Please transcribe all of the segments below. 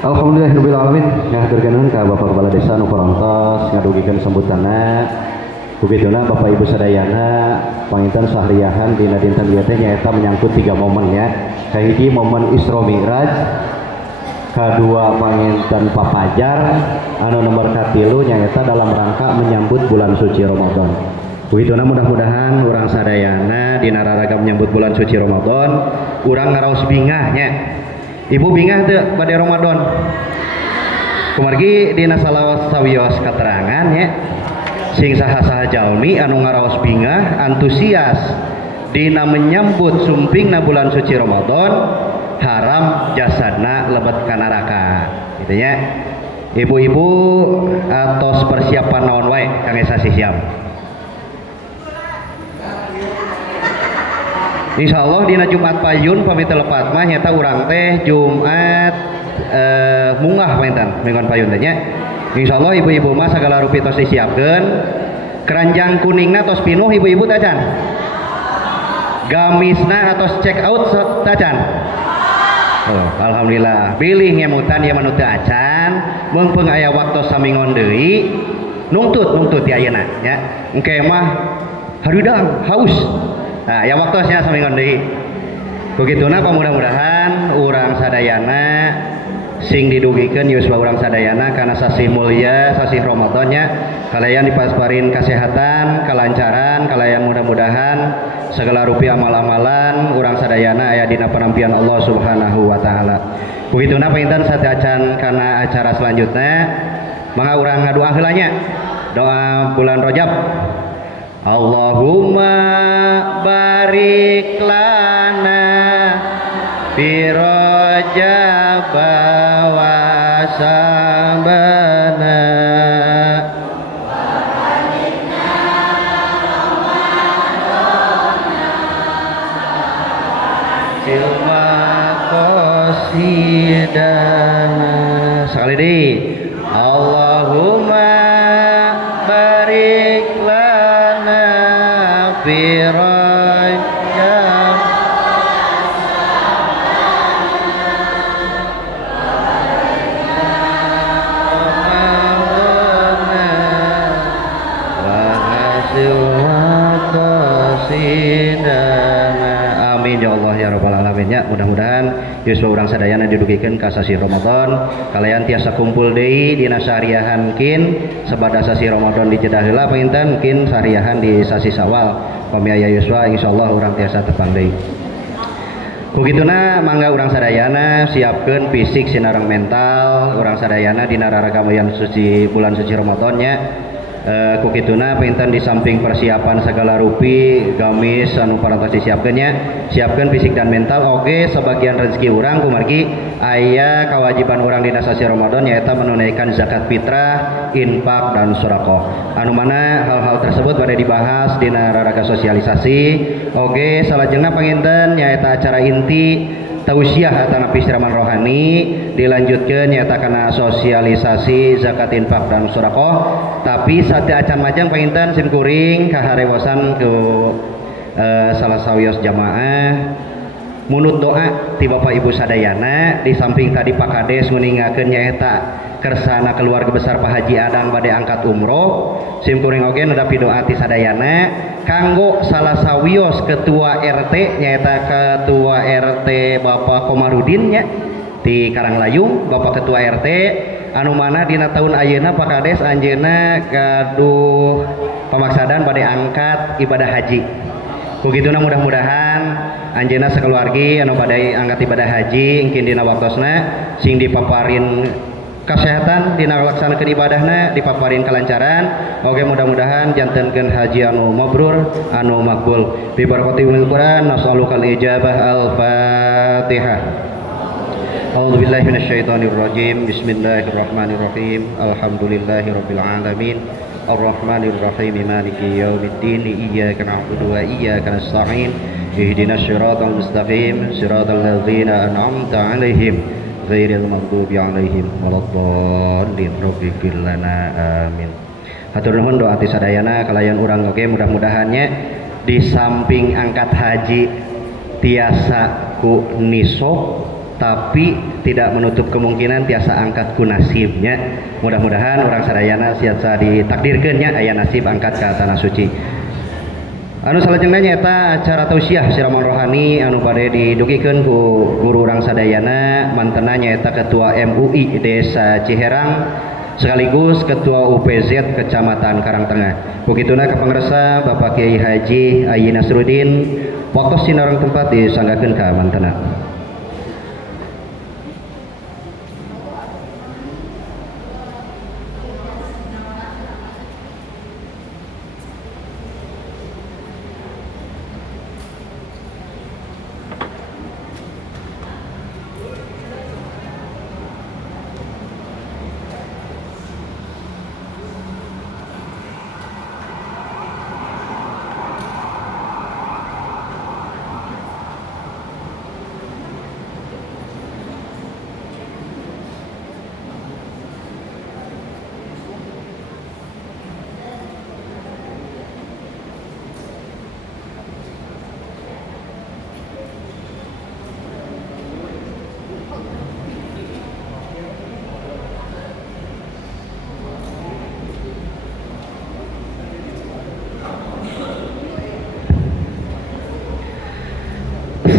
Alhamdulillahirabbil alamin. Ngaturkeun ka Bapak Kepala Desa nu parantos ngadugikeun sambutanna. Begituna Bapak Ibu sadayana panginten sahriahan dina dinten ieu teh nyaeta menyangkut 3 momen ya. Kahiji momen Isra Mi'raj, kadua panginten papajar, anu nomor katilu nyaeta dalam rangka menyambut bulan suci Ramadan. Begituna mudah-mudahan urang sadayana dina raraga menyambut bulan suci Ramadan urang ngaraos bingah nya. Ibu bingah teu bade Ramadan. Kumargi dina salawat sawios katerangan ya. Sing saha-saha jalmi anu ngaraos bingah antusias dina menyambut sumpingna bulan suci Ramadan haram jasadna lebet ka neraka. Gitu nya. Ibu-ibu atos persiapan naon wae kangge sasi siap. Insyaallah dina Jumat Payun pami telepat mah nyata urang teh Jumat munggah paintan minggon payun teh nya. Insyaallah ibu-ibu mah sagala rupi tos disiapkeun. Keranjang kuningna tos pinuh ibu-ibu teh can. Gamisna atos check out teh can. Oh, alhamdulillah. Pilih ngemutan ieu manu teu acan, meungpeung aya waktu samingon deui nungtut ti ayeuna nya. Engke mah harudang haus. Nah, ya waktosnya samingon deui. Begituna mudah-mudahan urang sadayana sing didugikeun yuswa urang sadayana kana sasi mulia sasi Ramadannya kalayan dipasparin kesehatan, kelancaran, kalayan mudah-mudahan segala rupi amal-amalan urang sadayana aya dina penampian Allah Subhanahu wa taala. Begituna pinten sateacan kana acara selanjutnya mangga urang ngadoa heula nya. Doa bulan Rajab. Allahumma barik lana fi Rajab wa sabana silma qasidana sekali deui Allahumma barik lana fi Rajab amin ya Allah ya rabbal alamin ya. Mudah-mudahan yuswa urang sadayana didugikeun ka sasi Ramadan kalayan tiasa kumpul deui dina sahariahan kin sabada sasi Ramadan dicedah heula painten mungkin sahariahan di sasi Syawal pami aya yuswa insyaallah urang tiasa tepang deui. Kugituna mangga urang sadayana siapkeun fisik sinareng mental urang sadayana dina raragameun suci bulan suci Ramadan nya. Kukituna pinten di samping persiapan segala rupi gamis anu parantos disiapkeun nya siapkeun fisik dan mental oge sebagian rezeki urang kumargi aya kewajiban urang dina sasi Ramadan nyaeta menunaikan zakat fitrah, infak dan sedekah. Anu mana hal-hal tersebut bade dibahas dina raraga sosialisasi oge salajengna panginten nyaeta acara inti tausiah atau pisiraman rohani dilanjutkan nyata kana sosialisasi zakat infak dan sedekah tapi sate acan majang panginten sim kuring kaharewosan ke salah sawios jamaah munut doa ti Bapak Ibu sadayana di samping tadi Pak Kades nguningakeun nyaeta kersana keluarga besar Pak Haji Adang bade angkat umroh sim kuring oge nedapi doa ti sadayana kanggo salah sawios ketua RT nyaeta ketua RT Bapak Komarudin nya di Karanglayung Bapak ketua RT anu mana dina tahun ayeuna Pak Kades anjeunna gaduh pamaksadan bade angkat ibadah haji. Kugituna mudah-mudahan anjeunna sakeluargi anu bade angkat ibadah haji engkin dina waktosna sing dipaparin kesehatan dina laksanakeun ibadahna dipaparin kelancaran oge mudah-mudahan jantenkeun haji anu mabrur anu makbul bi barakatil Quran nasalukal ijabah al-Fatihah. A'udzu billahi minasyaitonir rajim. Bismillahirrahmanirrahim. Alhamdulillahirabbil alamin. Arrahmanir rahim. Maliki yaumiddin. Iyyaka na'budu wa iyyaka nasta'in. Ihdinas siratal mustaqim. Siratal ladzina an'amta 'alaihim ghairil maghdubi 'alaihim waladdallin. Rabbighfir lana amin. Hatur nuhun doa ti sadayana kalayan urang oge mudah-mudahannya di samping angkat haji tiasa ku nisab tapi tidak menutup kemungkinan tiasa angkat ku nasibnya. Mudah-mudahan orang sadayana siasa ditakdirkeun nya aya nasib angkat ke tanah suci. Anu salajengna nyaeta acara tausiah siraman rohani anu bade didugikeun ku guru urang sadayana mantena nyaeta ketua MUI Desa Ciherang sekaligus ketua UPZ Kecamatan Karangtengah. Begituna kapangresa Bapak Kiai Haji Ayi Nasruddin waktos sinarang tempat disanggakeun ka mantena.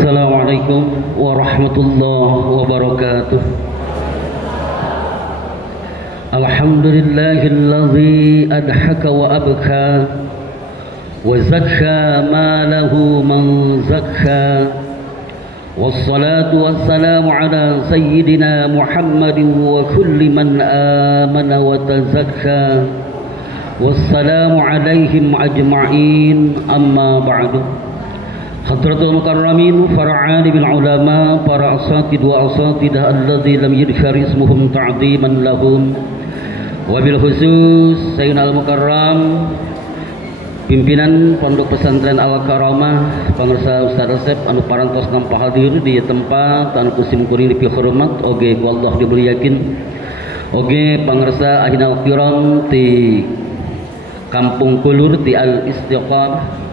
Assalamualaikum warahmatullahi wabarakatuh. Alhamdulillahilladzi adhaka wa abka wa zakka ma lahu man zakka. Wassalatu wassalamu ala sayyidina Muhammadin wa kulli man amana wa tazakka. Wassalamu alaihim ajma'in, amma ba'du. Hadratul mukarramin, para alim ulama, para asatid wa asatidah alladzi lam yudhkar ismuhum ta'ziman lahum. Wabil khusus Sayyidina al-Mukarram pimpinan Pondok Pesantren Al-Karamah, pangresa Ustaz Resep anu parantos nampa hadir di tempat anu kusim kuring dipi hormat oge ku Allah dimuliakeun. Oge pangresa ahinal kiram ti Kampung Kulur ti Al Istiqamah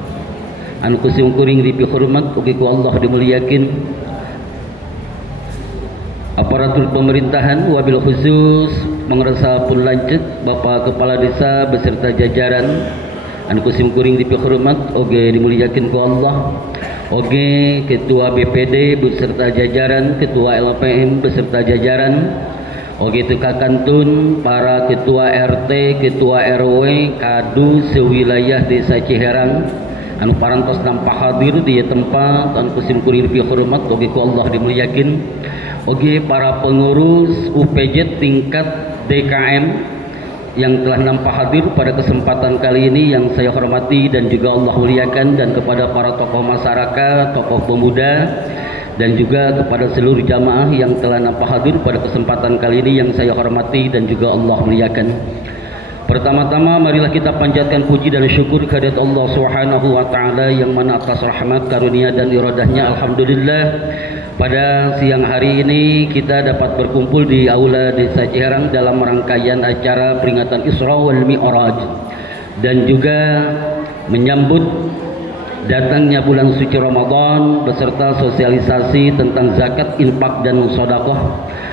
anu kusim kuring dipi hormat oge ku Allah dimuliakeun. Aparatur pemerintahan wabil khusus pangresa pun lanjut Bapak Kepala Desa beserta jajaran anu kusim kuring dipi hormat oge dimuliakeun ku Allah. Oge Ketua BPD beserta jajaran, Ketua LPM beserta jajaran, oge teu kakantun para Ketua RT, Ketua RW, Kadu sewilayah Desa Ciherang anu parantos nampa hadir di tempat anu kusim kuring dipi hormat oge ku Allah dimuliakeun. Oge para pengurus UPZ tingkat DKM yang telah nampak hadir pada kesempatan kali ini yang saya hormati dan juga Allah muliakan, dan kepada para tokoh masyarakat, tokoh pemuda, dan juga kepada seluruh jamaah yang telah nampak hadir pada kesempatan kali ini yang saya hormati dan juga Allah muliakan. Pertama-tama marilah kita panjatkan puji dan syukur kehadirat Allah Subhanahu wa taala yang mana atas rahmat, karunia dan iradahnya alhamdulillah pada siang hari ini kita dapat berkumpul di Aula Desa Ciherang dalam rangkaian acara peringatan Isra wal Mi'raj dan juga menyambut datangnya bulan suci Ramadan beserta sosialisasi tentang zakat, infak dan sedekah.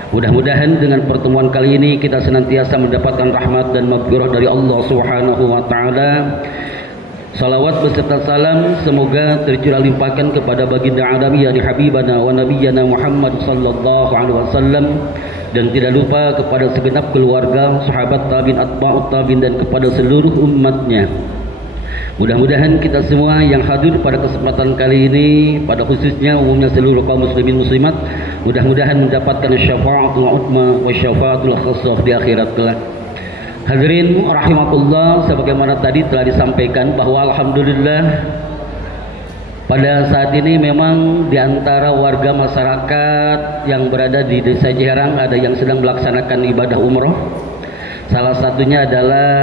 Mudah-mudahan dengan pertemuan kali ini kita senantiasa mendapatkan rahmat dan maghfirah dari Allah Subhanahu wa taala. Salawat beserta salam semoga tercurah limpahkan kepada baginda alamiah di habibana wa nabiyyana Muhammad sallallahu alaihi wasallam, dan tidak lupa kepada segenap keluarga, sahabat tabi'in, atba'ut tabi'in, dan kepada seluruh umatnya. Mudah-mudahan kita semua yang hadir pada kesempatan kali ini, pada khususnya umumnya seluruh kaum muslimin muslimat, mudah-mudahan mendapatkan syafaatul uzma wa syafaatul khassah di akhirat kelak. Hadirin rahimakumullah, sebagaimana tadi telah disampaikan bahwa alhamdulillah pada saat ini memang di antara warga masyarakat yang berada di Desa Ciherang ada yang sedang melaksanakan ibadah umroh. Salah satunya adalah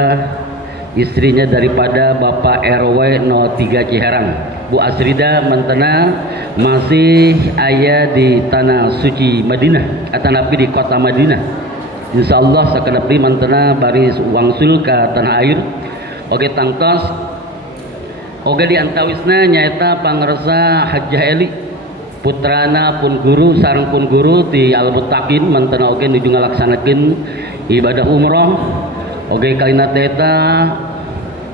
istrinya daripada Bapak RW 03 Ciherang, Bu Asrida mantena masih aya di tanah suci Madinah atau napi di kota Madinah. Insyaallah sakedapri mantena baris wangsul ka tanah air. Oge tangtos oge di antawisna nyaeta pangresa Hajjah Eli putrana pun guru sareng pun guru di Al Muttaqin manten oge nuju ngalaksanakeun ibadah umroh oge kalina eta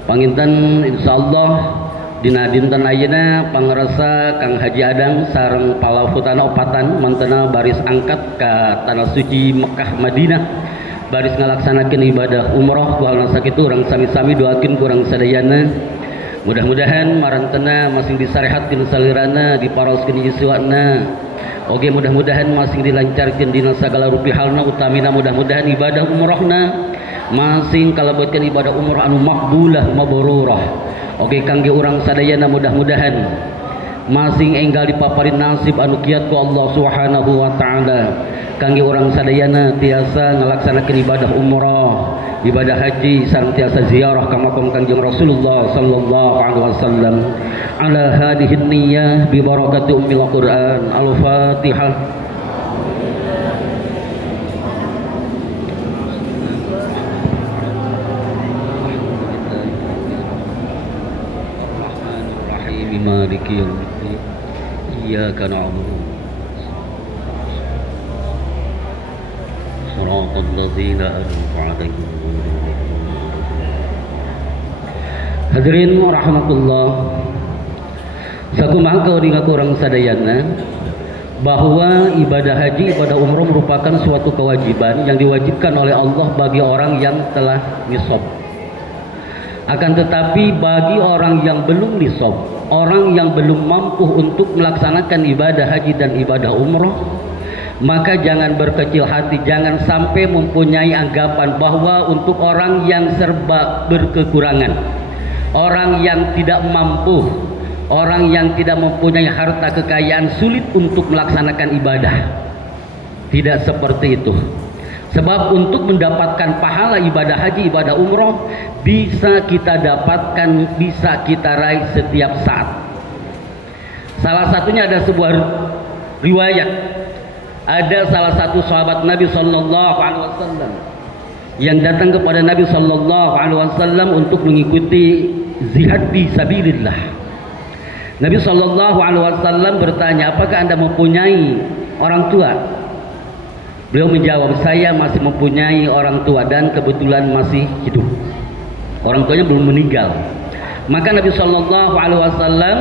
panginten insyaallah dina dinten ayeuna pangresa Kang Haji Adang sareng palafutana opatan mantena baris angkat ka tanah suci Mekah Madinah baris ngalaksanakeun ibadah umroh kualna sakitu urang sami-sami doakeun kurang sadayana mudah-mudahan marantena masing disarehatkeun salirana diparoskeun yuswana oge mudah-mudahan masing dilancarkeun dina sagala rupihalna utamina mudah-mudahan ibadah umrohna masing kalebetkeun ibadah umroh anu makbulah mabrurah oge kangge urang sadayana mudah-mudahan masing enggal dipaparin nasib anu kiat ku Allah Subhanahu wa taala kangge urang sadayana tiasa ngalaksanakeun ibadah umrah ibadah haji sareng tiasa ziarah ka makam Kanjeng Rasulullah sallallahu alaihi wasallam ala hadhihi niyyah bi barakati ummil Quran al-Fatihah. Maliki yaumiddin iyyaka na'budu shiratal ladzina an'amta 'alaihim. Hadirin rahmatullah sakumaha kauring urang sadayana bahwa ibadah haji ibadah umroh merupakan suatu kewajiban yang diwajibkan oleh Allah bagi orang yang telah nisab. Akan tetapi bagi orang yang belum nisab, orang yang belum mampu untuk melaksanakan ibadah haji dan ibadah umroh, maka jangan berkecil hati, jangan sampai mempunyai anggapan bahwa untuk orang yang serba berkekurangan, orang yang tidak mampu, orang yang tidak mempunyai harta kekayaan sulit untuk melaksanakan ibadah. Tidak seperti itu. Sebab untuk mendapatkan pahala ibadah haji, ibadah umroh bisa kita dapatkan, bisa kita raih setiap saat. Salah satunya ada sebuah riwayat. Ada salah satu sahabat Nabi Sallallahu Alaihi Wasallam yang datang kepada Nabi Sallallahu Alaihi Wasallam untuk mengikuti jihad fi sabilillah. Nabi Sallallahu Alaihi Wasallam bertanya, apakah anda mempunyai orang tua? Beliau menjawab, saya masih mempunyai orang tua dan kebetulan masih hidup. Orang tuanya belum meninggal. Maka Nabi Shallallahu Alaihi Wasallam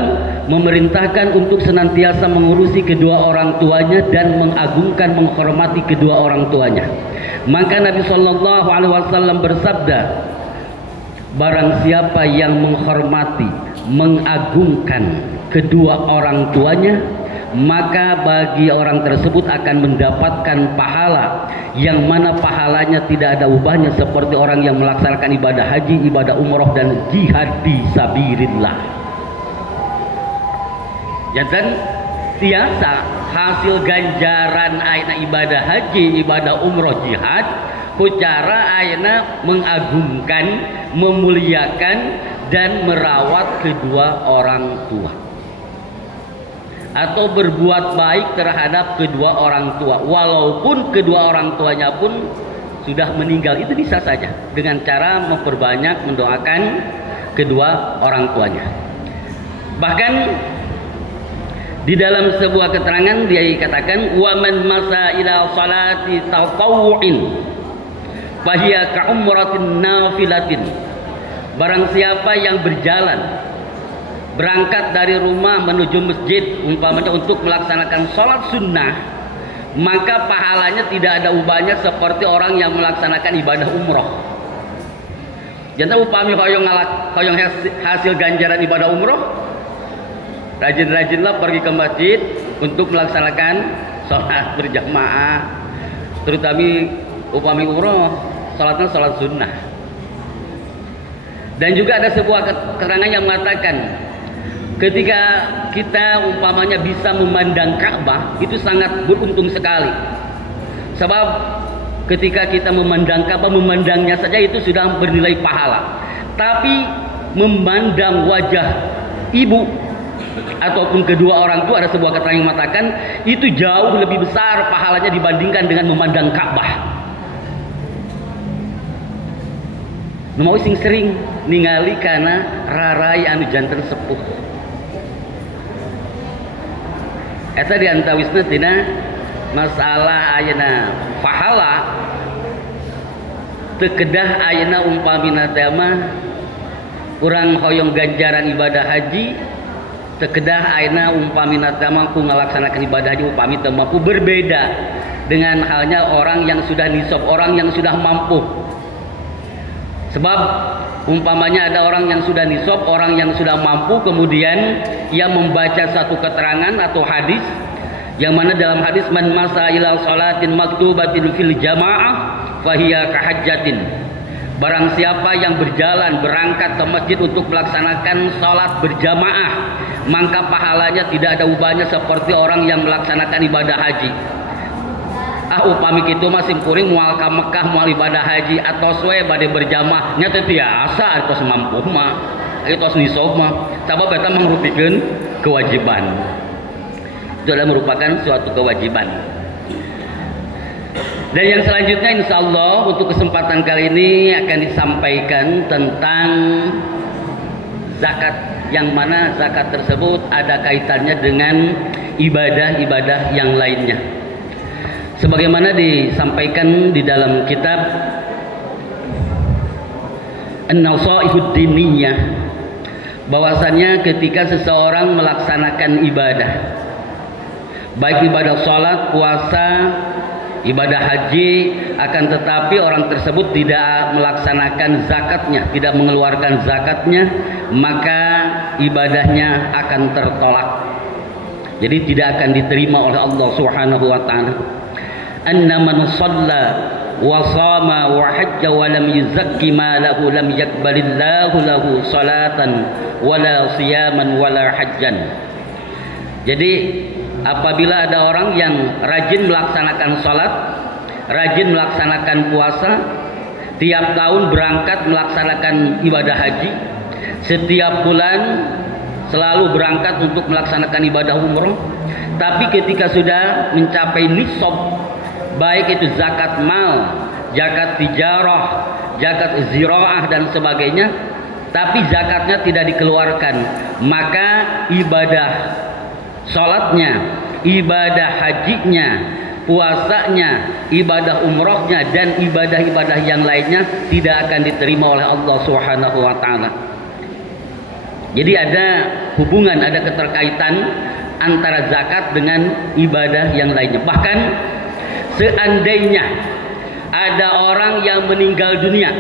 memerintahkan untuk senantiasa mengurusi kedua orang tuanya dan mengagungkan, menghormati kedua orang tuanya. Maka Nabi Shallallahu Alaihi Wasallam bersabda, barang siapa yang menghormati, mengagungkan kedua orang tuanya, maka bagi orang tersebut akan mendapatkan pahala yang mana pahalanya tidak ada ubahnya seperti orang yang melaksanakan ibadah haji, ibadah umroh dan jihad fi sabilillah. Jantan tiasa hasil ganjaran ayeuna ibadah haji, ibadah umroh, jihad ku cara ayeuna mengagungkan, memuliakan dan merawat kedua orang tua, atau berbuat baik terhadap kedua orang tua walaupun kedua orang tuanya pun sudah meninggal. Itu bisa saja dengan cara memperbanyak mendoakan kedua orang tuanya. Bahkan di dalam sebuah keterangan dia katakan, wa man masa ila salati tatawu'in fahiya ka umratin nafilatin. Barang siapa yang berjalan, berangkat dari rumah menuju masjid umpamanya untuk melaksanakan sholat sunnah, maka pahalanya tidak ada ubahnya seperti orang yang melaksanakan ibadah umroh. Jangan upami hoyong hasil ganjaran ibadah umroh, rajin-rajinlah pergi ke masjid untuk melaksanakan sholat berjamaah, terutama upami umroh sholatnya sholat sunnah. Dan juga ada sebuah keterangan yang mengatakan, ketika kita umpamanya bisa memandang Ka'bah, itu sangat beruntung sekali. Sebab ketika kita memandang Ka'bah, memandangnya saja itu sudah bernilai pahala. Tapi memandang wajah ibu ataupun kedua orang tua, ada sebuah keterangan yang mengatakan itu jauh lebih besar pahalanya dibandingkan dengan memandang Ka'bah. Nu mau sing sering ningali kana rarai anu janten sepuh. Eta diantawisna tina masalah ayeuna pahala teu kedah ayeuna umpamina teh mah urang hoyong ganjaran ibadah haji, teu kedah ayeuna umpamina teh mah ku ngalaksanakeun ibadah haji upami teu mampu, berbeda dengan halnya orang yang sudah nisab, orang yang sudah mampu. Sebab umpamanya ada orang yang sudah nisab, orang yang sudah mampu, kemudian ia membaca satu keterangan atau hadis yang mana dalam hadis man masa ila salatin maktubatin fil jamaah fahiya kahajjatin. Barang siapa yang berjalan berangkat ke masjid untuk melaksanakan salat berjamaah, maka pahalanya tidak ada ubahnya seperti orang yang melaksanakan ibadah haji. Upami kitu mah simkuring moal ka Mekah moal ibadah haji atos we bade berjamaah nya teh tiasa atos mampu mah atos nisab mah sabab eta mangrupikeun kewajiban. Itu adalah merupakan suatu kewajiban. Dan yang selanjutnya insyaallah untuk kesempatan kali ini akan disampaikan tentang zakat, yang mana zakat tersebut ada kaitannya dengan ibadah-ibadah yang lainnya. Sebagaimana disampaikan di dalam kitab An-Nasaihud Diniyah, bahwasannya ketika seseorang melaksanakan ibadah, baik ibadah sholat, puasa, ibadah haji, akan tetapi orang tersebut tidak melaksanakan zakatnya, tidak mengeluarkan zakatnya, maka ibadahnya akan tertolak. Jadi tidak akan diterima oleh Allah Subhanahu wa taala. Anna man shalla wa shama wa hajja wa lam yuzakki ma lahu lam yaqbalillahu lahu salatan wala siyaman wala hajjan. Jadi apabila ada orang yang rajin melaksanakan salat, rajin melaksanakan puasa, tiap tahun berangkat melaksanakan ibadah haji, setiap bulan selalu berangkat untuk melaksanakan ibadah umroh, tapi ketika sudah mencapai nisab, baik itu zakat mal, zakat tijarah, zakat ziraah dan sebagainya, tapi zakatnya tidak dikeluarkan, maka ibadah salatnya, ibadah hajinya, puasanya, ibadah umrohnya dan ibadah-ibadah yang lainnya tidak akan diterima oleh Allah Subhanahu wa taala. Jadi ada hubungan, ada keterkaitan antara zakat dengan ibadah yang lainnya. Bahkan seandainya ada orang yang meninggal dunia,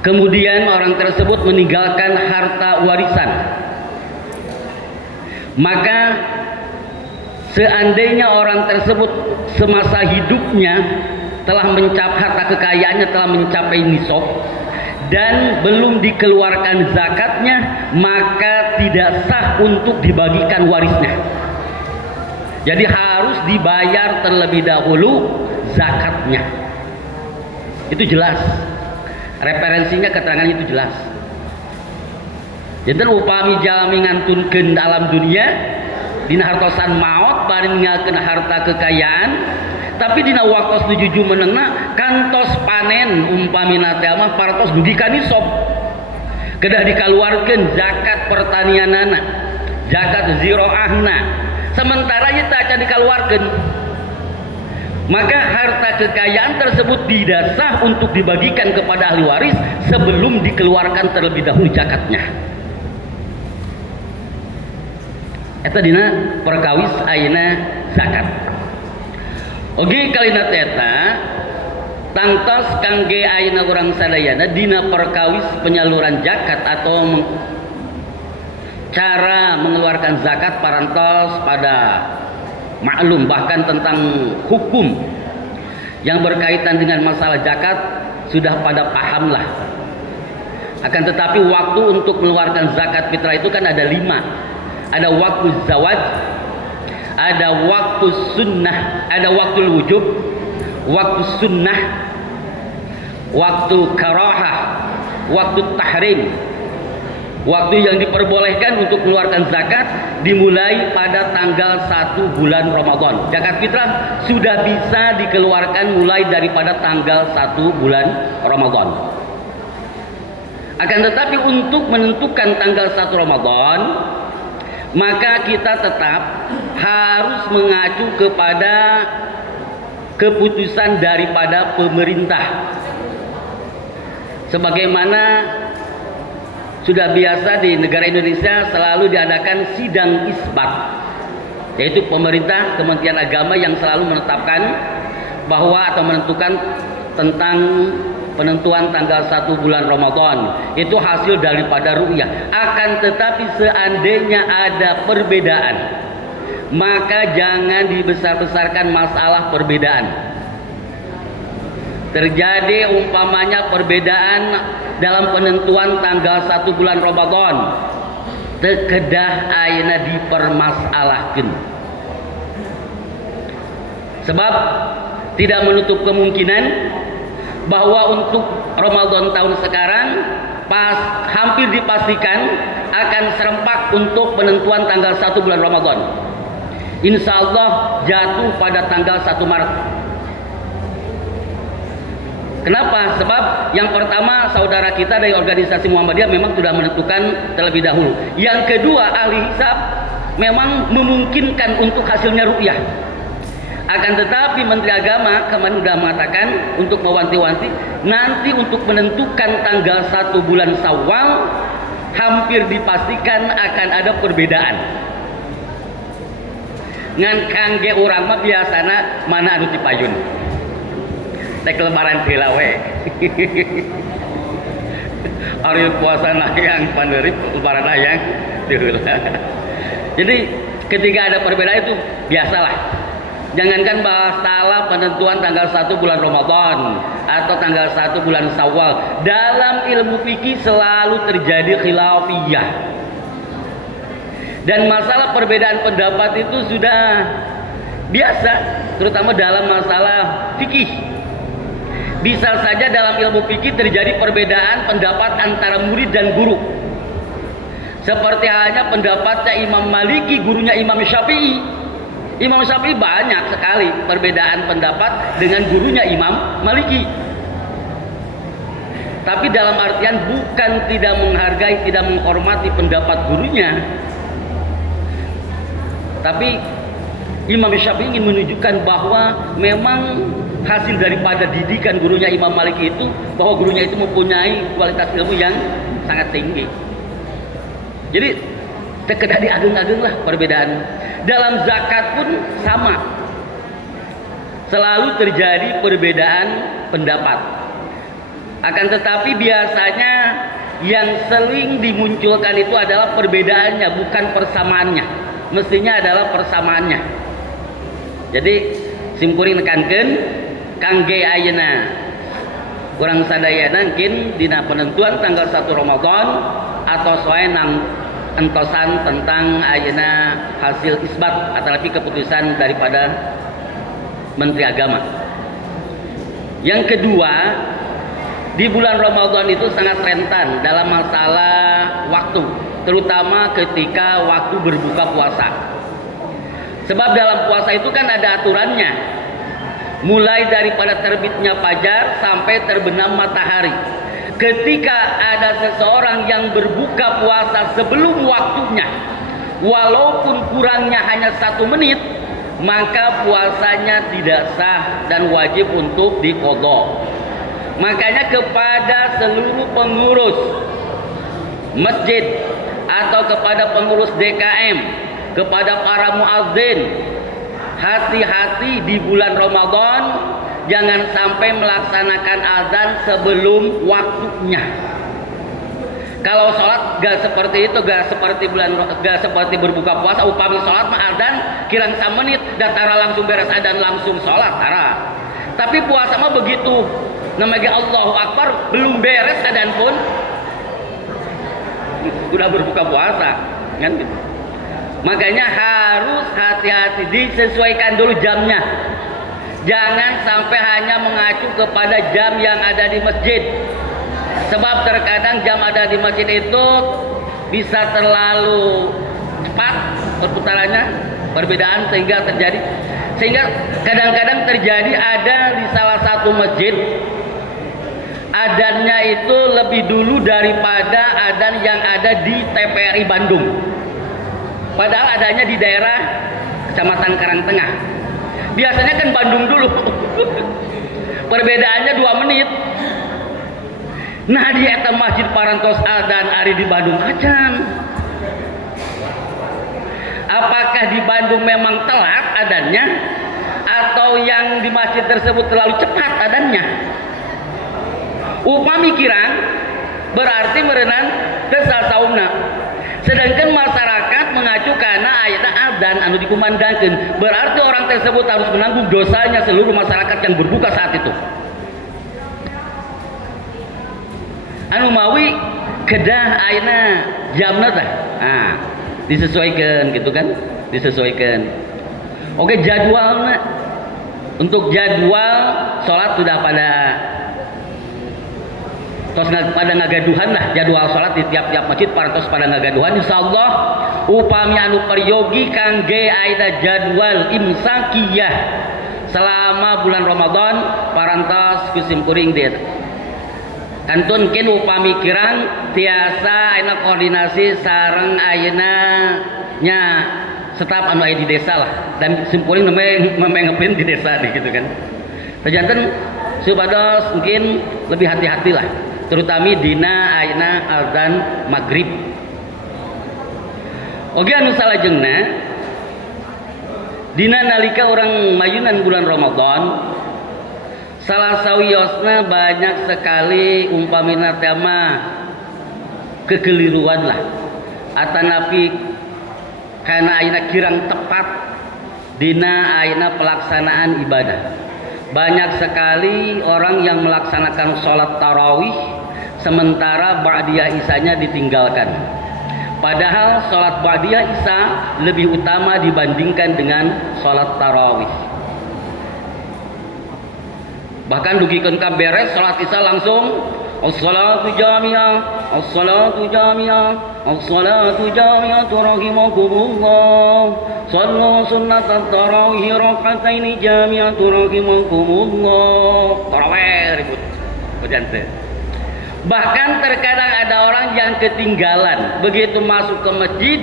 kemudian orang tersebut meninggalkan harta warisan, maka seandainya orang tersebut semasa hidupnya telah mencapai harta kekayaannya telah mencapai nisab dan belum dikeluarkan zakatnya, maka tidak sah untuk dibagikan warisnya. Jadi harus dibayar terlebih dahulu zakatnya. Itu jelas. Referensinya, keterangannya itu jelas. Jadi upami jalmi ngantunkeun alam dunia dina hartosan maot bari ninggalkeun harta kekayaan, tapi dina waktos nujuju menengna kantos panen umpamina teh mah partos dugi ka nisab, kedah dikaluarkeun zakat pertanianana, zakat ziraahna, sementara ieu teu acan dikaluarkeun, maka harta kekayaan tersebut tidak sah untuk dibagikan kepada ahli waris sebelum dikeluarkan terlebih dahulu zakatnya. Eta dina perkawis ayeuna zakat. Oge kalina eta tangtos kangge ayeuna urang sadayana dina perkawis penyaluran zakat atau cara mengeluarkan zakat parantos pada maklum, bahkan tentang hukum yang berkaitan dengan masalah zakat sudah pada paham lah. Akan tetapi waktu untuk mengeluarkan zakat fitrah itu kan ada 5. Ada waktu zawaj, ada waktu sunnah, ada waktu wujub, waktu sunnah, waktu karahah, waktu tahrim. Waktu yang diperbolehkan untuk mengeluarkan zakat dimulai pada tanggal 1 bulan Ramadan. Zakat fitrah sudah bisa dikeluarkan mulai daripada tanggal 1 bulan Ramadan. Akan tetapi untuk menentukan tanggal 1 Ramadan, maka kita tetap harus mengacu kepada keputusan daripada pemerintah. Sebagaimana sudah biasa di negara Indonesia selalu diadakan sidang isbat, yaitu pemerintah, Kementerian Agama yang selalu menetapkan bahwa atau menentukan tentang penentuan tanggal 1 bulan Ramadan itu hasil daripada ru'yah. Akan tetapi seandainya ada perbedaan, maka jangan dibesar-besarkan masalah perbedaan. Terjadi umpamanya perbedaan dalam penentuan tanggal 1 bulan Ramadan, tekedah ayeuna dipermasalahkeun. Sebab tidak menutup kemungkinan bahwa untuk Ramadan tahun sekarang hampir dipastikan akan serempak untuk penentuan tanggal 1 bulan Ramadan. Insya Allah jatuh pada tanggal 1 Maret. Kenapa? Sebab yang pertama, saudara kita dari organisasi Muhammadiyah memang sudah menentukan terlebih dahulu. Yang kedua, ahli hisab memang memungkinkan untuk hasilnya ru'yah. Akan tetapi Menteri Agama kemarin sudah mengatakan untuk mewanti-wanti, nanti untuk menentukan tanggal 1 bulan Syawal hampir dipastikan akan ada perbedaan. Ngan kangge urang mah biasana mana anu dipayun. Tek lebaran heula we. Ari puasa nayang pandeurip lebaran nayang heula. Jadi ketika ada perbedaan itu biasalah. Jangankan masalah penentuan tanggal 1 bulan Ramadan atau tanggal 1 bulan Syawal, dalam ilmu fikih selalu terjadi khilafiyah. Dan masalah perbedaan pendapat itu sudah biasa, terutama dalam masalah fikih. Bisa saja dalam ilmu fikih terjadi perbedaan pendapat antara murid dan guru. Seperti halnya pendapatnya Imam Maliki, gurunya Imam Syafi'i. Imam Syafi'i banyak sekali perbedaan pendapat dengan gurunya Imam Maliki. Tapi dalam artian bukan tidak menghargai, tidak menghormati pendapat gurunya. Tapi Imam Syafi'i ingin menunjukkan bahwa memang hasil daripada didikan gurunya Imam Maliki itu, bahwa gurunya itu mempunyai kualitas ilmu yang sangat tinggi. Jadi sekedar diageng-ageng lah perbedaan. Dalam zakat pun sama, selalu terjadi perbedaan pendapat. Akan tetapi biasanya yang sering dimunculkan itu adalah perbedaannya, bukan persamaannya. Mestinya adalah persamaannya. Jadi simkuring nekankeun kangge ayeuna kurang sadayana mungkin dina penentuan tanggal 1 Ramadan atau soe nang entosan tentang ayeuna hasil isbat atau lebih keputusan daripada Menteri Agama. Yang kedua, di bulan Ramadan itu sangat rentan dalam masalah waktu, terutama ketika waktu berbuka puasa. Sebab dalam puasa itu kan ada aturannya, mulai daripada terbitnya fajar sampai terbenam matahari. Ketika ada seseorang yang berbuka puasa sebelum waktunya, walaupun kurangnya hanya 1 menit, maka puasanya tidak sah dan wajib untuk diqadha. Makanya kepada seluruh pengurus masjid atau kepada pengurus DKM, kepada para muadzin, hati-hati di bulan Ramadan, jangan sampai melaksanakan azan sebelum waktunya. Kalau sholat gak seperti itu, gak seperti berbuka puasa. Upami sholat mah azan kirang 1 menit, datara langsung beres azan langsung sholat, tara. Tapi puasa mah begitu, namanya Allahu Akbar belum beres azan pun sudah berbuka puasa, kan gitu. Makanya harus hati-hati, disesuaikan dulu jamnya. Jangan sampai hanya mengacu kepada jam yang ada di masjid. Sebab terkadang jam ada di masjid itu bisa terlalu cepat perputarannya, perbedaan sehingga kadang-kadang terjadi ada di salah satu masjid Adannya itu lebih dulu daripada adan yang ada di TPRI Bandung. Padahal adanya di daerah Kecamatan Karangtengah. Biasanya kan Bandung dulu. Perbedaannya 2 menit. Nah di eta masjid parantos adan ari di Bandung acan. Apakah di Bandung memang telat adannya atau yang di masjid tersebut terlalu cepat adannya? Upami kirang berarti merenang tesasaumna. Sedangkan masyarakat mengacu karena ayatnya adan anu dikumandangkeun, berarti orang tersebut harus menanggung dosanya seluruh masyarakat yang berbuka saat itu. Anu mawi kedah ayeuna jamna tah. Nah, disesuaikan gitu kan? Disesuaikan. Oke, jadwalnya untuk jadwal sholat sudah pada ngagaduhan lah jadwal sholat di tiap-tiap masjid parantos pada ngagaduhan insyaallah upami anu peryogi kangge aida jadwal imsakiyah selama bulan Ramadan parantos kusim kuring dia kantun kin upami kirang tiasa ayeuna koordinasi sareng ayeuna nya staf anu aya di desa lah dan simkuring memengepin di desa gitu kan terjanten supados mungkin lebih hati-hati lah terutama dina ayeuna azan maghrib. Oge anu salajengna dina nalika orang mayunan bulan Ramadan salah sawiosna banyak sekali umpamina tema kekeliruan lah atanapi karena ayeuna kirang tepat dina ayeuna pelaksanaan ibadah. Banyak sekali orang yang melaksanakan sholat tarawih sementara ba'diyah isanya ditinggalkan. Padahal sholat ba'diyah isa lebih utama dibandingkan dengan sholat tarawih. Bahkan dugikeun ka beres sholat isya langsung as-salatu jami'ah, as-salatu jami'ah, as-salatu jami'ah rahimakumullah. Sallu sunnatat tarawih raka'ataini jami'ah rahimakumullah. Tarawih ribut. Bejante. Bahkan terkadang ada orang yang ketinggalan begitu masuk ke masjid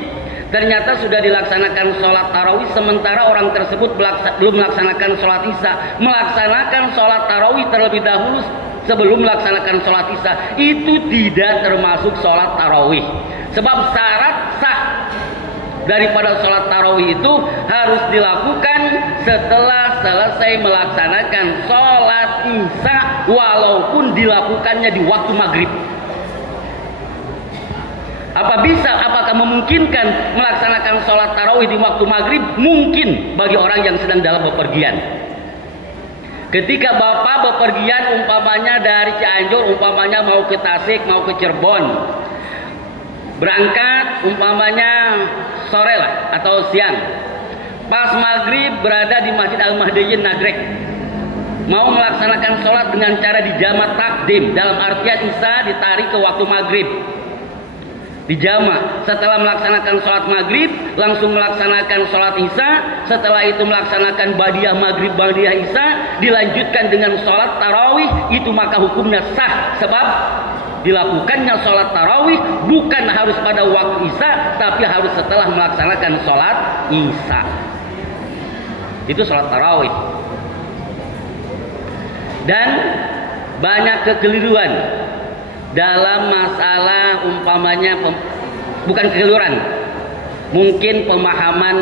ternyata sudah dilaksanakan sholat tarawih sementara orang tersebut belum melaksanakan sholat isya, melaksanakan sholat tarawih terlebih dahulu sebelum melaksanakan sholat isya itu tidak termasuk sholat tarawih sebab syarat sah daripada sholat tarawih itu harus dilakukan setelah selesai melaksanakan sholat isya walaupun dilakukannya di waktu maghrib. Apakah memungkinkan melaksanakan sholat tarawih di waktu maghrib? Mungkin bagi orang yang sedang dalam bepergian. Ketika bapak bepergian umpamanya dari Cianjur, umpamanya mau ke Tasik, mau ke Cirebon, berangkat umpamanya sore lah atau siang, pas maghrib berada di Masjid Al-Mahdiyin Nagrek, mau melaksanakan sholat dengan cara dijamak takdim, dalam artian isya ditarik ke waktu maghrib. Dijamak, setelah melaksanakan sholat maghrib langsung melaksanakan sholat isya, setelah itu melaksanakan ba'diyah maghrib ba'diyah isya, dilanjutkan dengan sholat tarawih, itu maka hukumnya sah sebab dilakukannya sholat tarawih bukan harus pada waktu isya tapi harus setelah melaksanakan sholat isya. Itu sholat tarawih. Dan banyak kekeliruan dalam masalah umpamanya bukan kekeliruan, mungkin pemahaman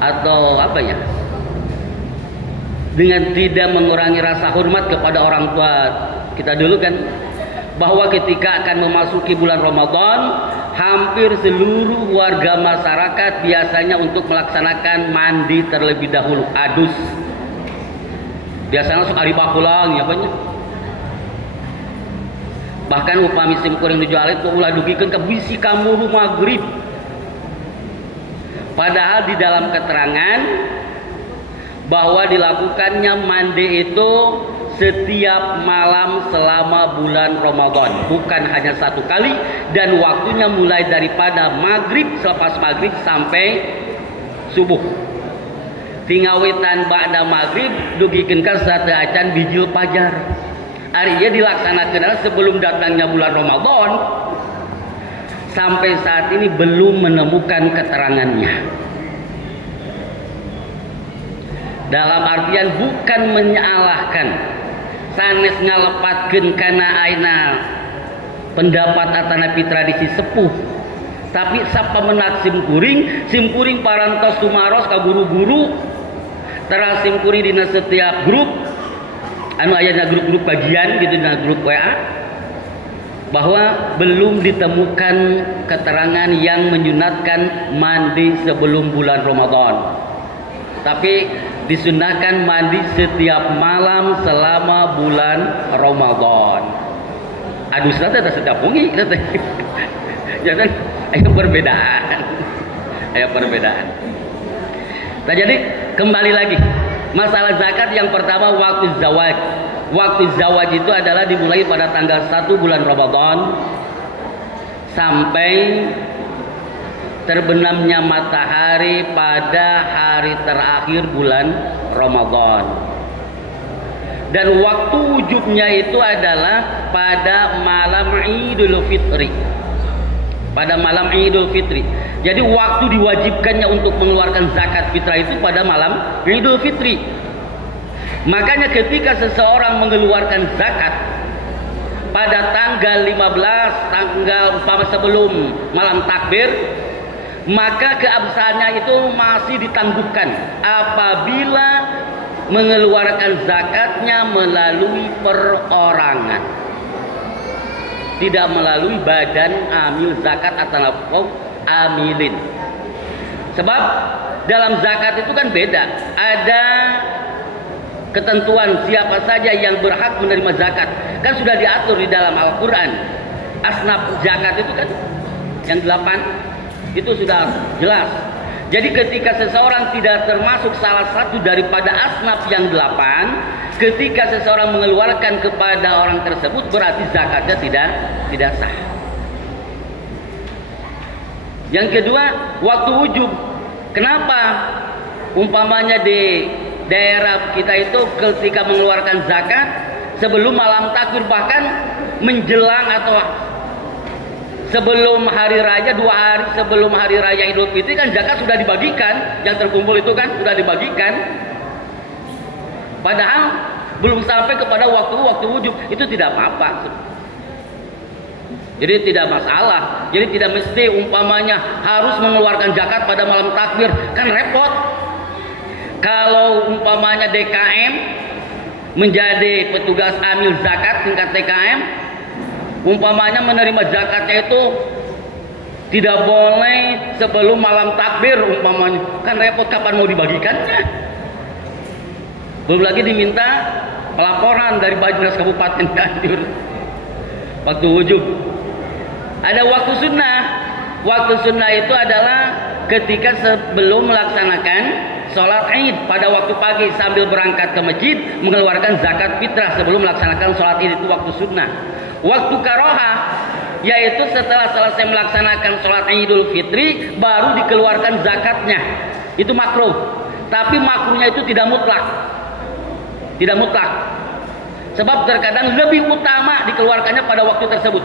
atau apa ya, dengan tidak mengurangi rasa hormat kepada orang tua kita dulu kan, bahwa ketika akan memasuki bulan Ramadan hampir seluruh warga masyarakat biasanya untuk melaksanakan mandi terlebih dahulu, adus biasanya langsung ari bakulang ya banyak. Bahkan upami simkuring nuju alit ulah dugikeun ka bisi kamu maghrib. Padahal di dalam keterangan bahwa dilakukannya mandi itu setiap malam selama bulan Ramadan, bukan hanya satu kali, dan waktunya mulai daripada maghrib, selepas maghrib sampai subuh. tingawitan ba'da maghrib dugikeun ka sateu acan bijil pajar. Ari ieu dilaksanakeun sebelum datangnya bulan Ramadan. Sampai saat ini belum menemukan keterangannya. Dalam artian bukan menyalahkan sanes ngalepatkeun kana aina pendapat atanapi tradisi sepuh, tapi sapa menak simkuring parantos tumaros ka guru-guru tara simkuring dina setiap grup anu aya dina grup-grup kajian gitu, dina grup WA, bahwa belum ditemukan keterangan yang menyunatkan mandi sebelum bulan Ramadan, tapi disunahkan mandi setiap malam selama bulan Ramadan. Aduh, ternyata setiap pungi, jangan ada perbedaan, ada perbedaan. Nah, jadi kembali lagi masalah zakat yang pertama waktu zawaj. Waktu zawaj itu adalah dimulai pada tanggal 1 bulan Ramadan sampai terbenamnya matahari pada hari terakhir bulan Ramadan. Dan waktu wujubnya itu adalah pada malam Idul Fitri. Pada malam Idul Fitri. Jadi waktu diwajibkannya untuk mengeluarkan zakat fitrah itu pada malam Idul Fitri. Makanya ketika seseorang mengeluarkan zakat pada tanggal 15, tanggal umpama sebelum malam takbir, maka keabsahannya itu masih ditangguhkan apabila mengeluarkan zakatnya melalui perorangan, tidak melalui badan amil zakat atau amilin. Sebab dalam zakat itu kan beda, ada ketentuan siapa saja yang berhak menerima zakat, kan sudah diatur di dalam Al-Quran. Asnaf zakat itu kan yang 8 itu sudah jelas. Jadi ketika seseorang tidak termasuk salah satu daripada asnaf yang 8, ketika seseorang mengeluarkan kepada orang tersebut berarti zakatnya tidak sah. Yang kedua, waktu wujub. Kenapa umpamanya di daerah kita itu ketika mengeluarkan zakat sebelum malam takbir, bahkan menjelang atau sebelum hari raya, 2 hari sebelum hari raya Idul Fitri kan zakat sudah dibagikan, yang terkumpul itu kan sudah dibagikan, padahal belum sampai kepada waktu wujub. Itu tidak apa-apa, jadi tidak masalah. Jadi tidak mesti umpamanya harus mengeluarkan zakat pada malam takbir, kan repot. Kalau umpamanya DKM menjadi petugas amil zakat tingkat TKM, umpamanya menerima zakatnya itu tidak boleh sebelum malam takbir umpamanya, kan repot, kapan mau dibagikannya. Belum lagi diminta pelaporan dari Bajnas Kabupaten Cianjur waktu wujub. Ada waktu sunnah. Waktu sunnah itu adalah ketika sebelum melaksanakan sholat Id pada waktu pagi sambil berangkat ke masjid mengeluarkan zakat fitrah sebelum melaksanakan sholat Id, itu waktu sunnah. Waktu karohah yaitu setelah selesai melaksanakan sholat Idul Fitri baru dikeluarkan zakatnya, itu makruh. Tapi makruhnya itu tidak mutlak, tidak mutlak. Sebab terkadang lebih utama dikeluarkannya pada waktu tersebut.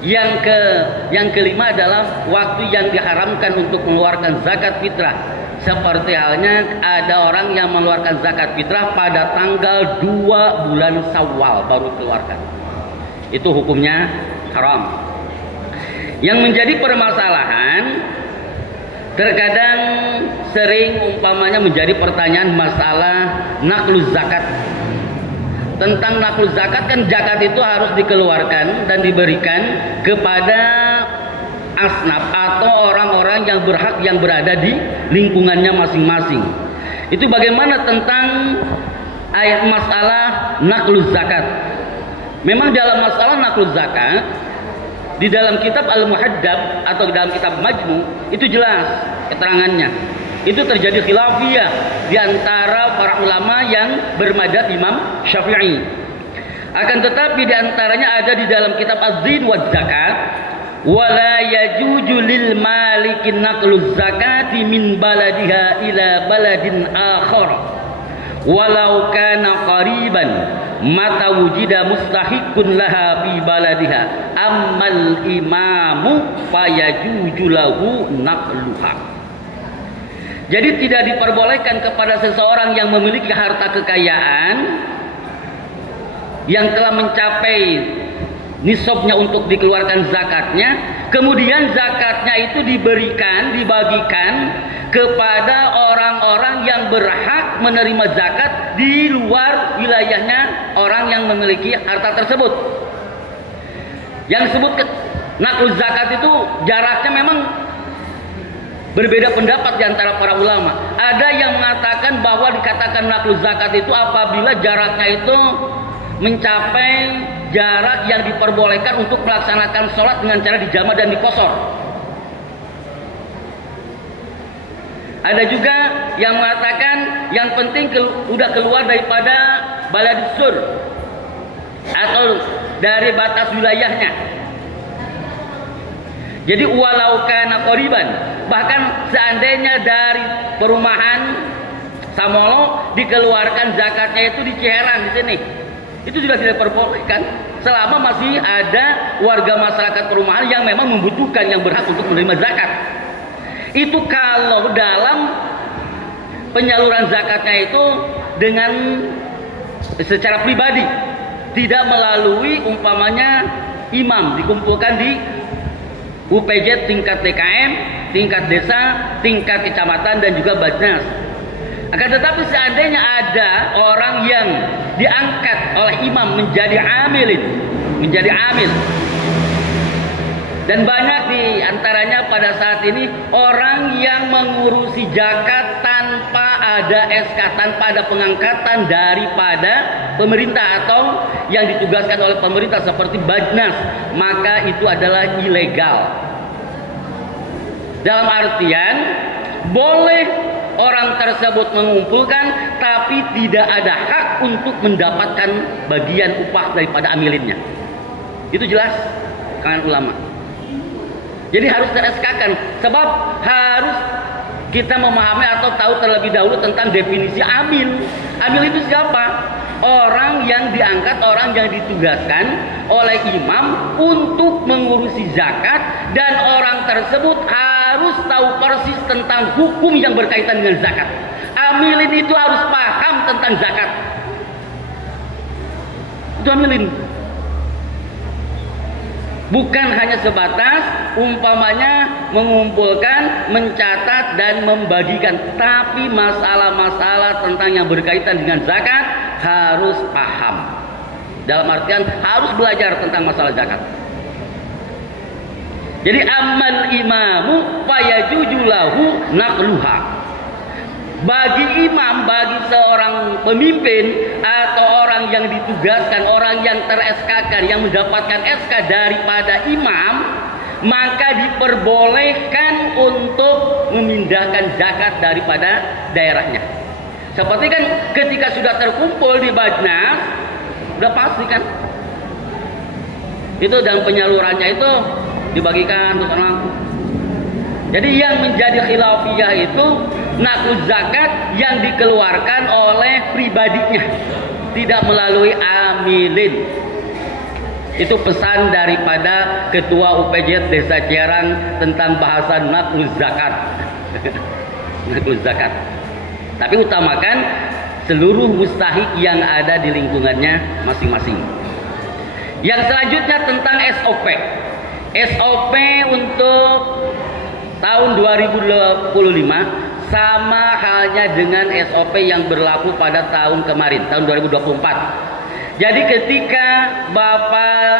Yang kelima adalah waktu yang diharamkan untuk mengeluarkan zakat fitrah. Seperti halnya ada orang yang mengeluarkan zakat fitrah pada tanggal 2 bulan Syawal baru keluarkan. Itu hukumnya haram. Yang menjadi permasalahan, terkadang sering umpamanya menjadi pertanyaan masalah nakluz zakat. Tentang nakluz zakat, kan zakat itu harus dikeluarkan dan diberikan kepada asnaf atau orang-orang yang berhak yang berada di lingkungannya masing-masing. Itu bagaimana tentang ayat masalah nakluz zakat? Memang dalam masalah nakluz zakat di dalam kitab Al-Muhaddab atau di dalam kitab Majmu itu jelas keterangannya. Itu terjadi khilafiyah di antara para ulama yang bermadzhab Imam Syafi'i. Akan tetapi di antaranya ada di dalam kitab Az-Zin wa Zakat wala yajuju lil malikin naqlu zakati min baladiha ila baladin akhar walau kana qariban mata wujida mustahiqun laha fi baladiha ammal imamu fayajuju lahu naqluha. Jadi tidak diperbolehkan kepada seseorang yang memiliki harta kekayaan yang telah mencapai nisabnya untuk dikeluarkan zakatnya, kemudian zakatnya itu dibagikan kepada orang-orang yang berhak menerima zakat di luar wilayahnya orang yang memiliki harta tersebut. Yang disebut naqluz zakat itu jaraknya memang berbeda pendapat di antara para ulama. Ada yang mengatakan bahwa dikatakan naqluz zakat itu apabila jaraknya itu mencapai jarak yang diperbolehkan untuk melaksanakan sholat dengan cara dijama dan dikosor. Ada juga yang mengatakan yang penting udah keluar daripada balad sur atau dari batas wilayahnya. Jadi walau kana qoriban, bahkan seandainya dari perumahan Samolo dikeluarkan zakatnya itu di Ciherang di sini, itu juga tidak diperbolehkan selama masih ada warga masyarakat perumahan yang memang membutuhkan, yang berhak untuk menerima zakat. Itu kalau dalam penyaluran zakatnya itu dengan secara pribadi, tidak melalui umpamanya imam, dikumpulkan di UPJ tingkat DKM, tingkat desa, tingkat kecamatan dan juga Bajnas. Akan tetapi seandainya ada orang yang diangkat oleh imam menjadi amil, dan banyak di antaranya pada saat ini orang yang mengurusi zakat tanpa ada SK, tanpa ada pengangkatan daripada pemerintah atau yang ditugaskan oleh pemerintah seperti Bajnas, maka itu adalah ilegal. Dalam artian boleh orang tersebut mengumpulkan tapi tidak ada hak untuk mendapatkan bagian upah daripada amilinnya. Itu jelas kalangan ulama. Jadi harus ter-SK-kan, sebab harus kita memahami atau tahu terlebih dahulu tentang definisi amil. Amil itu siapa? Orang yang diangkat, orang yang ditugaskan oleh imam untuk mengurusi zakat, dan orang tersebut harus tahu persis tentang hukum yang berkaitan dengan zakat. Amilin itu harus paham tentang zakat. Itu amilin. Bukan hanya sebatas umpamanya mengumpulkan, mencatat dan membagikan, tapi masalah-masalah tentang yang berkaitan dengan zakat harus paham. Dalam artian harus belajar tentang masalah zakat. Jadi amal imamu fayajujulahu naqluha. Bagi imam, bagi seorang pemimpin atau orang yang ditugaskan, orang yang ter-SK-kan, yang mendapatkan SK daripada imam, maka diperbolehkan untuk memindahkan zakat daripada daerahnya. Seperti kan ketika sudah terkumpul di Bajnas, udah pasti kan itu, dan penyalurannya itu dibagikan untuk orang. Jadi yang menjadi khilafiyah itu naqluz zakat yang dikeluarkan oleh pribadinya, tidak melalui amilin. Itu pesan daripada Ketua UPJ Desa Ciherang tentang bahasan naqluz zakat. Naqluz zakat. Tapi utamakan seluruh mustahik yang ada di lingkungannya masing-masing. Yang selanjutnya tentang SOP. SOP untuk tahun 2025 sama halnya dengan SOP yang berlaku pada tahun kemarin, tahun 2024. Jadi ketika Bapak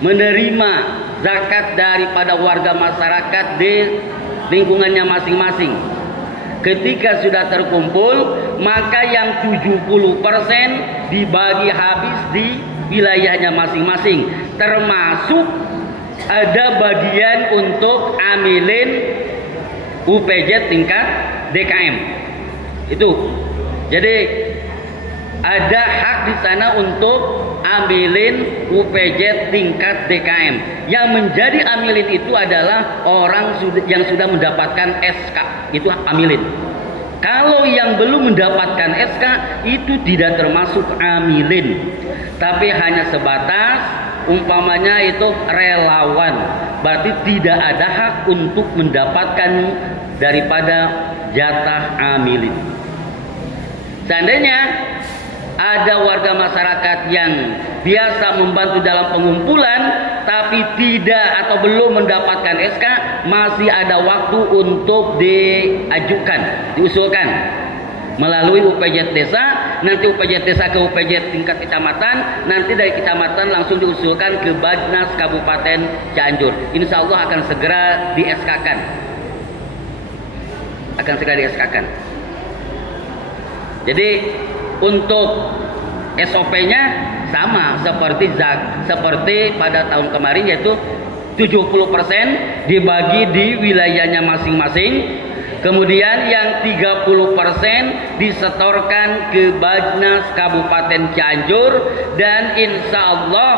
menerima zakat daripada warga masyarakat di lingkungannya masing-masing, ketika sudah terkumpul, maka yang 70% dibagi habis di wilayahnya masing-masing, termasuk ada bagian untuk amilin UPJ tingkat DKM. Itu. Jadi ada hak di sana untuk amilin UPJ tingkat DKM. Yang menjadi amilin itu adalah orang yang sudah mendapatkan SK, itu amilin. Kalau yang belum mendapatkan SK itu tidak termasuk amilin, tapi hanya sebatas umpamanya itu relawan, berarti tidak ada hak untuk mendapatkan daripada jatah amilin. Seandainya ada warga masyarakat yang biasa membantu dalam pengumpulan tapi tidak atau belum mendapatkan SK, masih ada waktu untuk diusulkan melalui UPJ desa, nanti UPJ desa ke UPJ tingkat kecamatan, nanti dari kecamatan langsung diusulkan ke Bajnas Kabupaten Cianjur. Insya Allah akan segera di-SK-kan. Jadi untuk SOP-nya sama seperti pada tahun kemarin, yaitu 70% dibagi di wilayahnya masing-masing, kemudian yang 30% disetorkan ke Bajnas Kabupaten Cianjur, dan insya Allah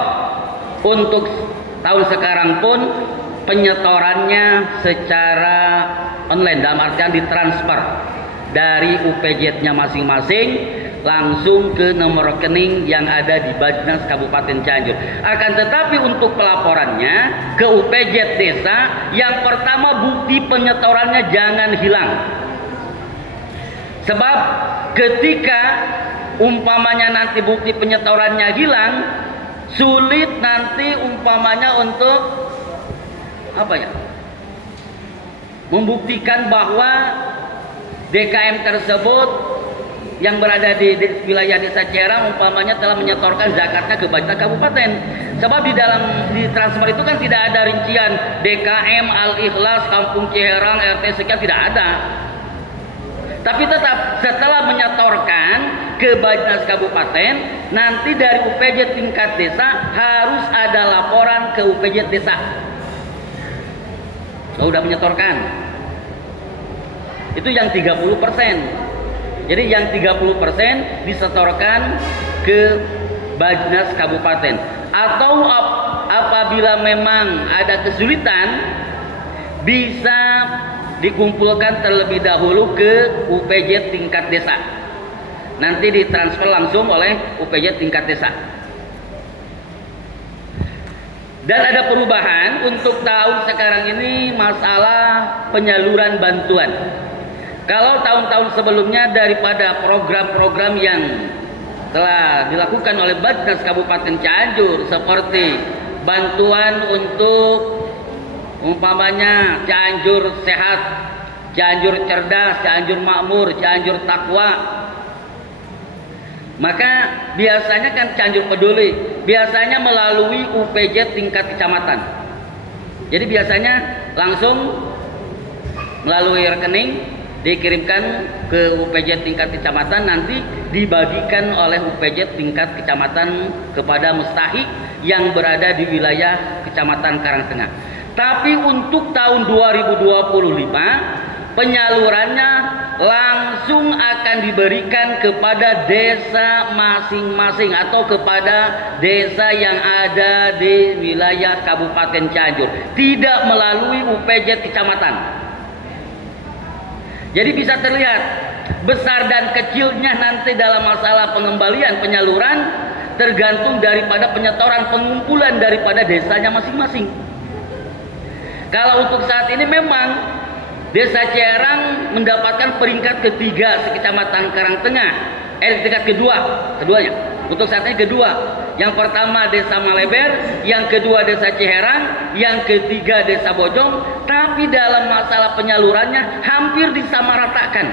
untuk tahun sekarang pun penyetorannya secara online, dalam artian ditransfer dari UPJ-nya masing-masing langsung ke nomor rekening yang ada di Bajnas Kabupaten Cianjur. Akan tetapi untuk pelaporannya ke UPJ desa, yang pertama bukti penyetorannya jangan hilang. Sebab ketika umpamanya nanti bukti penyetorannya hilang, sulit nanti umpamanya untuk membuktikan bahwa DKM tersebut yang berada di wilayah desa Cerang umpamanya telah menyetorkan zakatnya ke Bajnas Kabupaten. Sebab di transfer itu kan tidak ada rincian DKM Al-Ikhlas Kampung Ciherang RT sekian, tidak ada. Tapi tetap setelah menyetorkan ke Bajnas Kabupaten, nanti dari UPJ tingkat desa harus ada laporan ke UPJ desa. Sudah menyetorkan. Itu yang 30%. Jadi yang 30% disetorkan ke Bajnas Kabupaten. Atau apabila memang ada kesulitan, bisa dikumpulkan terlebih dahulu ke UPJ tingkat desa. Nanti ditransfer langsung oleh UPJ tingkat desa. Dan ada perubahan untuk tahun sekarang ini masalah penyaluran bantuan. Kalau tahun-tahun sebelumnya daripada program-program yang telah dilakukan oleh Bajnas Kabupaten Cianjur seperti bantuan untuk umpamanya Cianjur Sehat, Cianjur Cerdas, Cianjur Makmur, Cianjur Takwa, maka biasanya kan Cianjur Peduli, biasanya melalui UPJ tingkat kecamatan. Jadi biasanya langsung melalui rekening dikirimkan ke UPJ tingkat kecamatan, nanti dibagikan oleh UPJ tingkat kecamatan kepada mustahik yang berada di wilayah Kecamatan Karangtengah. Tapi untuk tahun 2025 penyalurannya langsung akan diberikan kepada desa masing-masing atau kepada desa yang ada di wilayah Kabupaten Cianjur, tidak melalui UPJ kecamatan. Jadi bisa terlihat besar dan kecilnya nanti dalam masalah pengembalian penyaluran tergantung daripada penyetoran pengumpulan daripada desanya masing-masing. Kalau untuk saat ini memang Desa Cerang mendapatkan peringkat ketiga sekecamatan Karangtengah, tingkat keduanya. Untuk saat ini kedua. Yang pertama Desa Maleber, yang kedua Desa Ciherang, yang ketiga Desa Bojong. Tapi dalam masalah penyalurannya hampir disamaratakan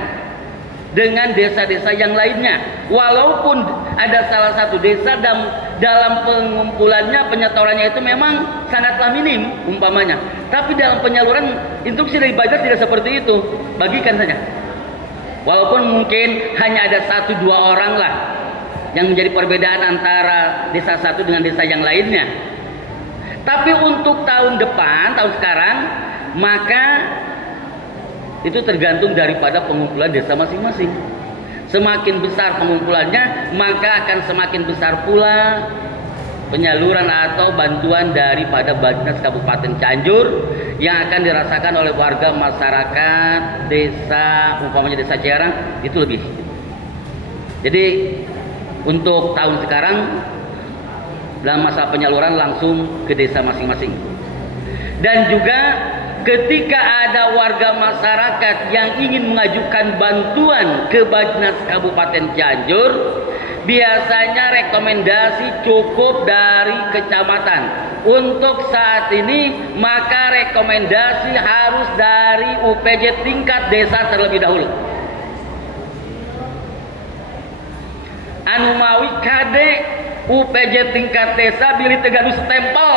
dengan desa-desa yang lainnya. Walaupun ada salah satu desa dalam pengumpulannya, penyetorannya itu memang sangatlah minim umpamanya. Tapi dalam penyaluran instruksi dari Bajnas tidak seperti itu. Bagikan saja. Walaupun mungkin hanya ada 1-2 orang lah yang menjadi perbedaan antara desa satu dengan desa yang lainnya. Tapi untuk tahun depan, tahun sekarang, maka itu tergantung daripada pengumpulan desa masing-masing. semakin besar pengumpulannya, maka akan semakin besar pula penyaluran atau bantuan daripada Basnas Kabupaten Cianjur yang akan dirasakan oleh warga masyarakat desa, umpamanya desa Ciarang itu lebih. Jadi untuk tahun sekarang dalam masalah penyaluran langsung ke desa masing-masing. Dan juga ketika ada warga masyarakat yang ingin mengajukan bantuan ke Basnas Kabupaten Cianjur, biasanya rekomendasi cukup dari kecamatan. Untuk saat ini maka rekomendasi harus dari UPJ tingkat desa terlebih dahulu. Anu mawi kade UPJ tingkat desa pilih tegadu stempel.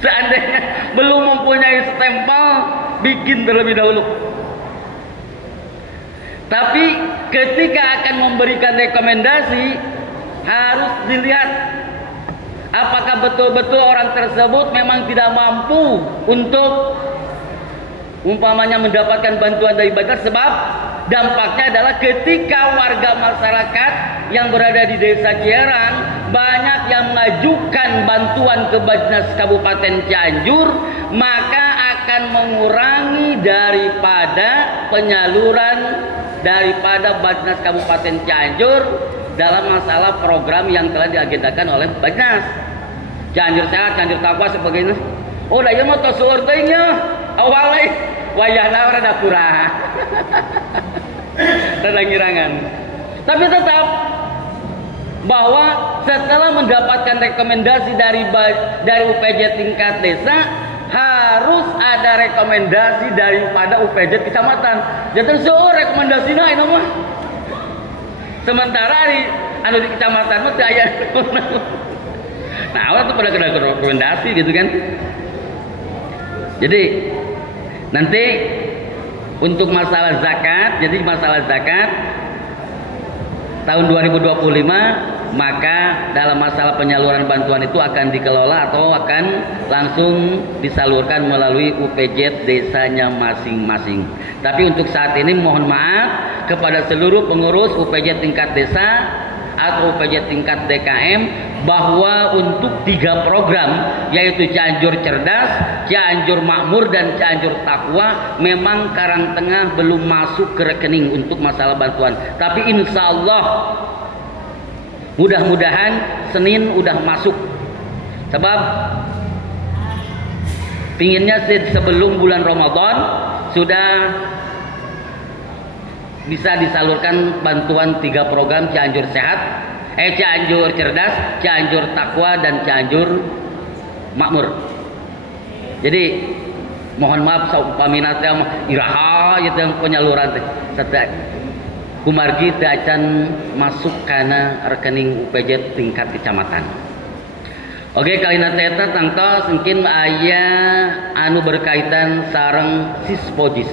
Seandainya belum mempunyai stempel, bikin terlebih dahulu. Tapi ketika akan memberikan rekomendasi, harus dilihat apakah betul-betul orang tersebut memang tidak mampu untuk umpamanya mendapatkan bantuan dari Basnas, sebab dampaknya adalah ketika warga masyarakat yang berada di desa Ciarang banyak yang mengajukan bantuan ke Basnas Kabupaten Cianjur, maka akan mengurangi daripada penyaluran daripada Basnas Kabupaten Cianjur dalam masalah program yang telah diagendakan oleh Basnas. Cianjur Sehat, Cianjur Takwa sebagainya. Oh, da ieu mah tos seueur teuing nya. Awalnya wayahna rada kurang. Rada ngirangan. Tapi tetap bahwa setelah mendapatkan rekomendasi dari UPJ tingkat desa, harus ada rekomendasi daripada UPJ kecamatan. Jadi seueur rekomendasina ini mah. Sementara di anu di kecamatan mah teu aya. Nah, orang tuh pada kena rekomendasi gitu kan. Jadi nanti untuk masalah zakat, jadi masalah zakat tahun 2025 maka dalam masalah penyaluran bantuan itu akan dikelola atau akan langsung disalurkan melalui UPJ desanya masing-masing. Tapi untuk saat ini mohon maaf kepada seluruh pengurus UPJ tingkat desa atau UPJ tingkat DKM bahwa untuk 3 program yaitu Cianjur Cerdas, Cianjur Makmur dan Cianjur Takwa memang Karangtengah belum masuk ke rekening untuk masalah bantuan. Tapi insya Allah mudah-mudahan Senin udah masuk. Sebab pinginnya sebelum bulan Ramadan sudah bisa disalurkan bantuan 3 program Cianjur Sehat, Cianjur Cerdas, Cianjur Takwa dan Cianjur Makmur. Jadi mohon maaf saupaminat iraha itu yang penyaluran teh. Kumargi teu acan masuk kana rekening UPJ tingkat kecamatan. Oke, kalina eta tangtos mungkin aya anu berkaitan sareng Sispojis.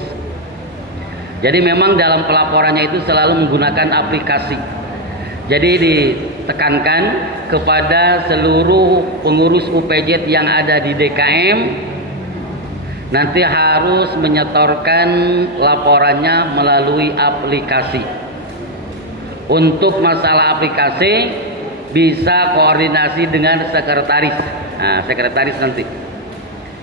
Jadi memang dalam pelaporannya itu selalu menggunakan aplikasi. Jadi ditekankan kepada seluruh pengurus UPJ yang ada di DKM nanti harus menyetorkan laporannya melalui aplikasi. Untuk masalah aplikasi bisa koordinasi dengan sekretaris. Nah, sekretaris nanti.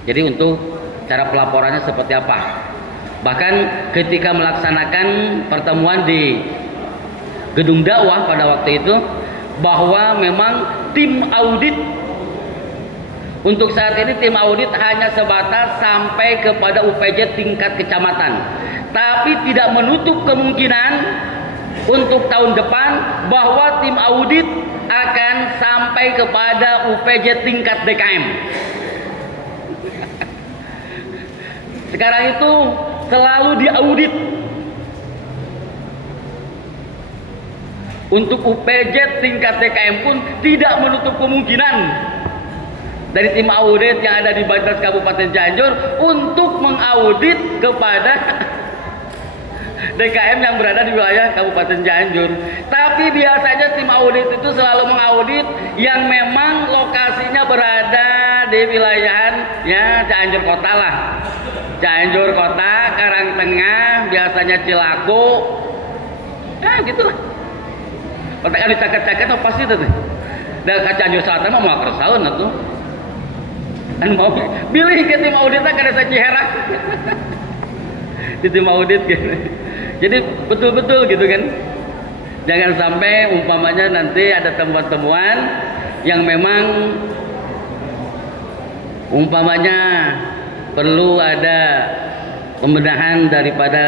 Jadi untuk cara pelaporannya seperti apa? Bahkan ketika melaksanakan pertemuan di gedung dakwah pada waktu itu, bahwa memang tim audit untuk saat ini tim audit hanya sebatas sampai kepada UPJ tingkat kecamatan, tapi tidak menutup kemungkinan untuk tahun depan bahwa tim audit akan sampai kepada UPJ tingkat DKM. Sekarang itu selalu diaudit. Untuk UPJ tingkat DKM pun tidak menutup kemungkinan dari tim audit yang ada di Basnas Kabupaten Cianjur untuk mengaudit kepada DKM yang berada di wilayah Kabupaten Cianjur. Tapi biasanya tim audit itu selalu mengaudit yang memang lokasinya berada di wilayahan ya Cianjur kota lah. Cianjur kota, Karangtengah, biasanya Cilaku, Nah gitulah. Pada kali caket-caket apa pasti itu. Dan kaca nyusatan mah mau keresaun atuh. Anu mau bilih ke tim audit kada saciherak. Di tim audit gitu. Jadi betul-betul gitu kan. Jangan sampai umpamanya nanti ada temuan-temuan yang memang umpamanya perlu ada pembenahan daripada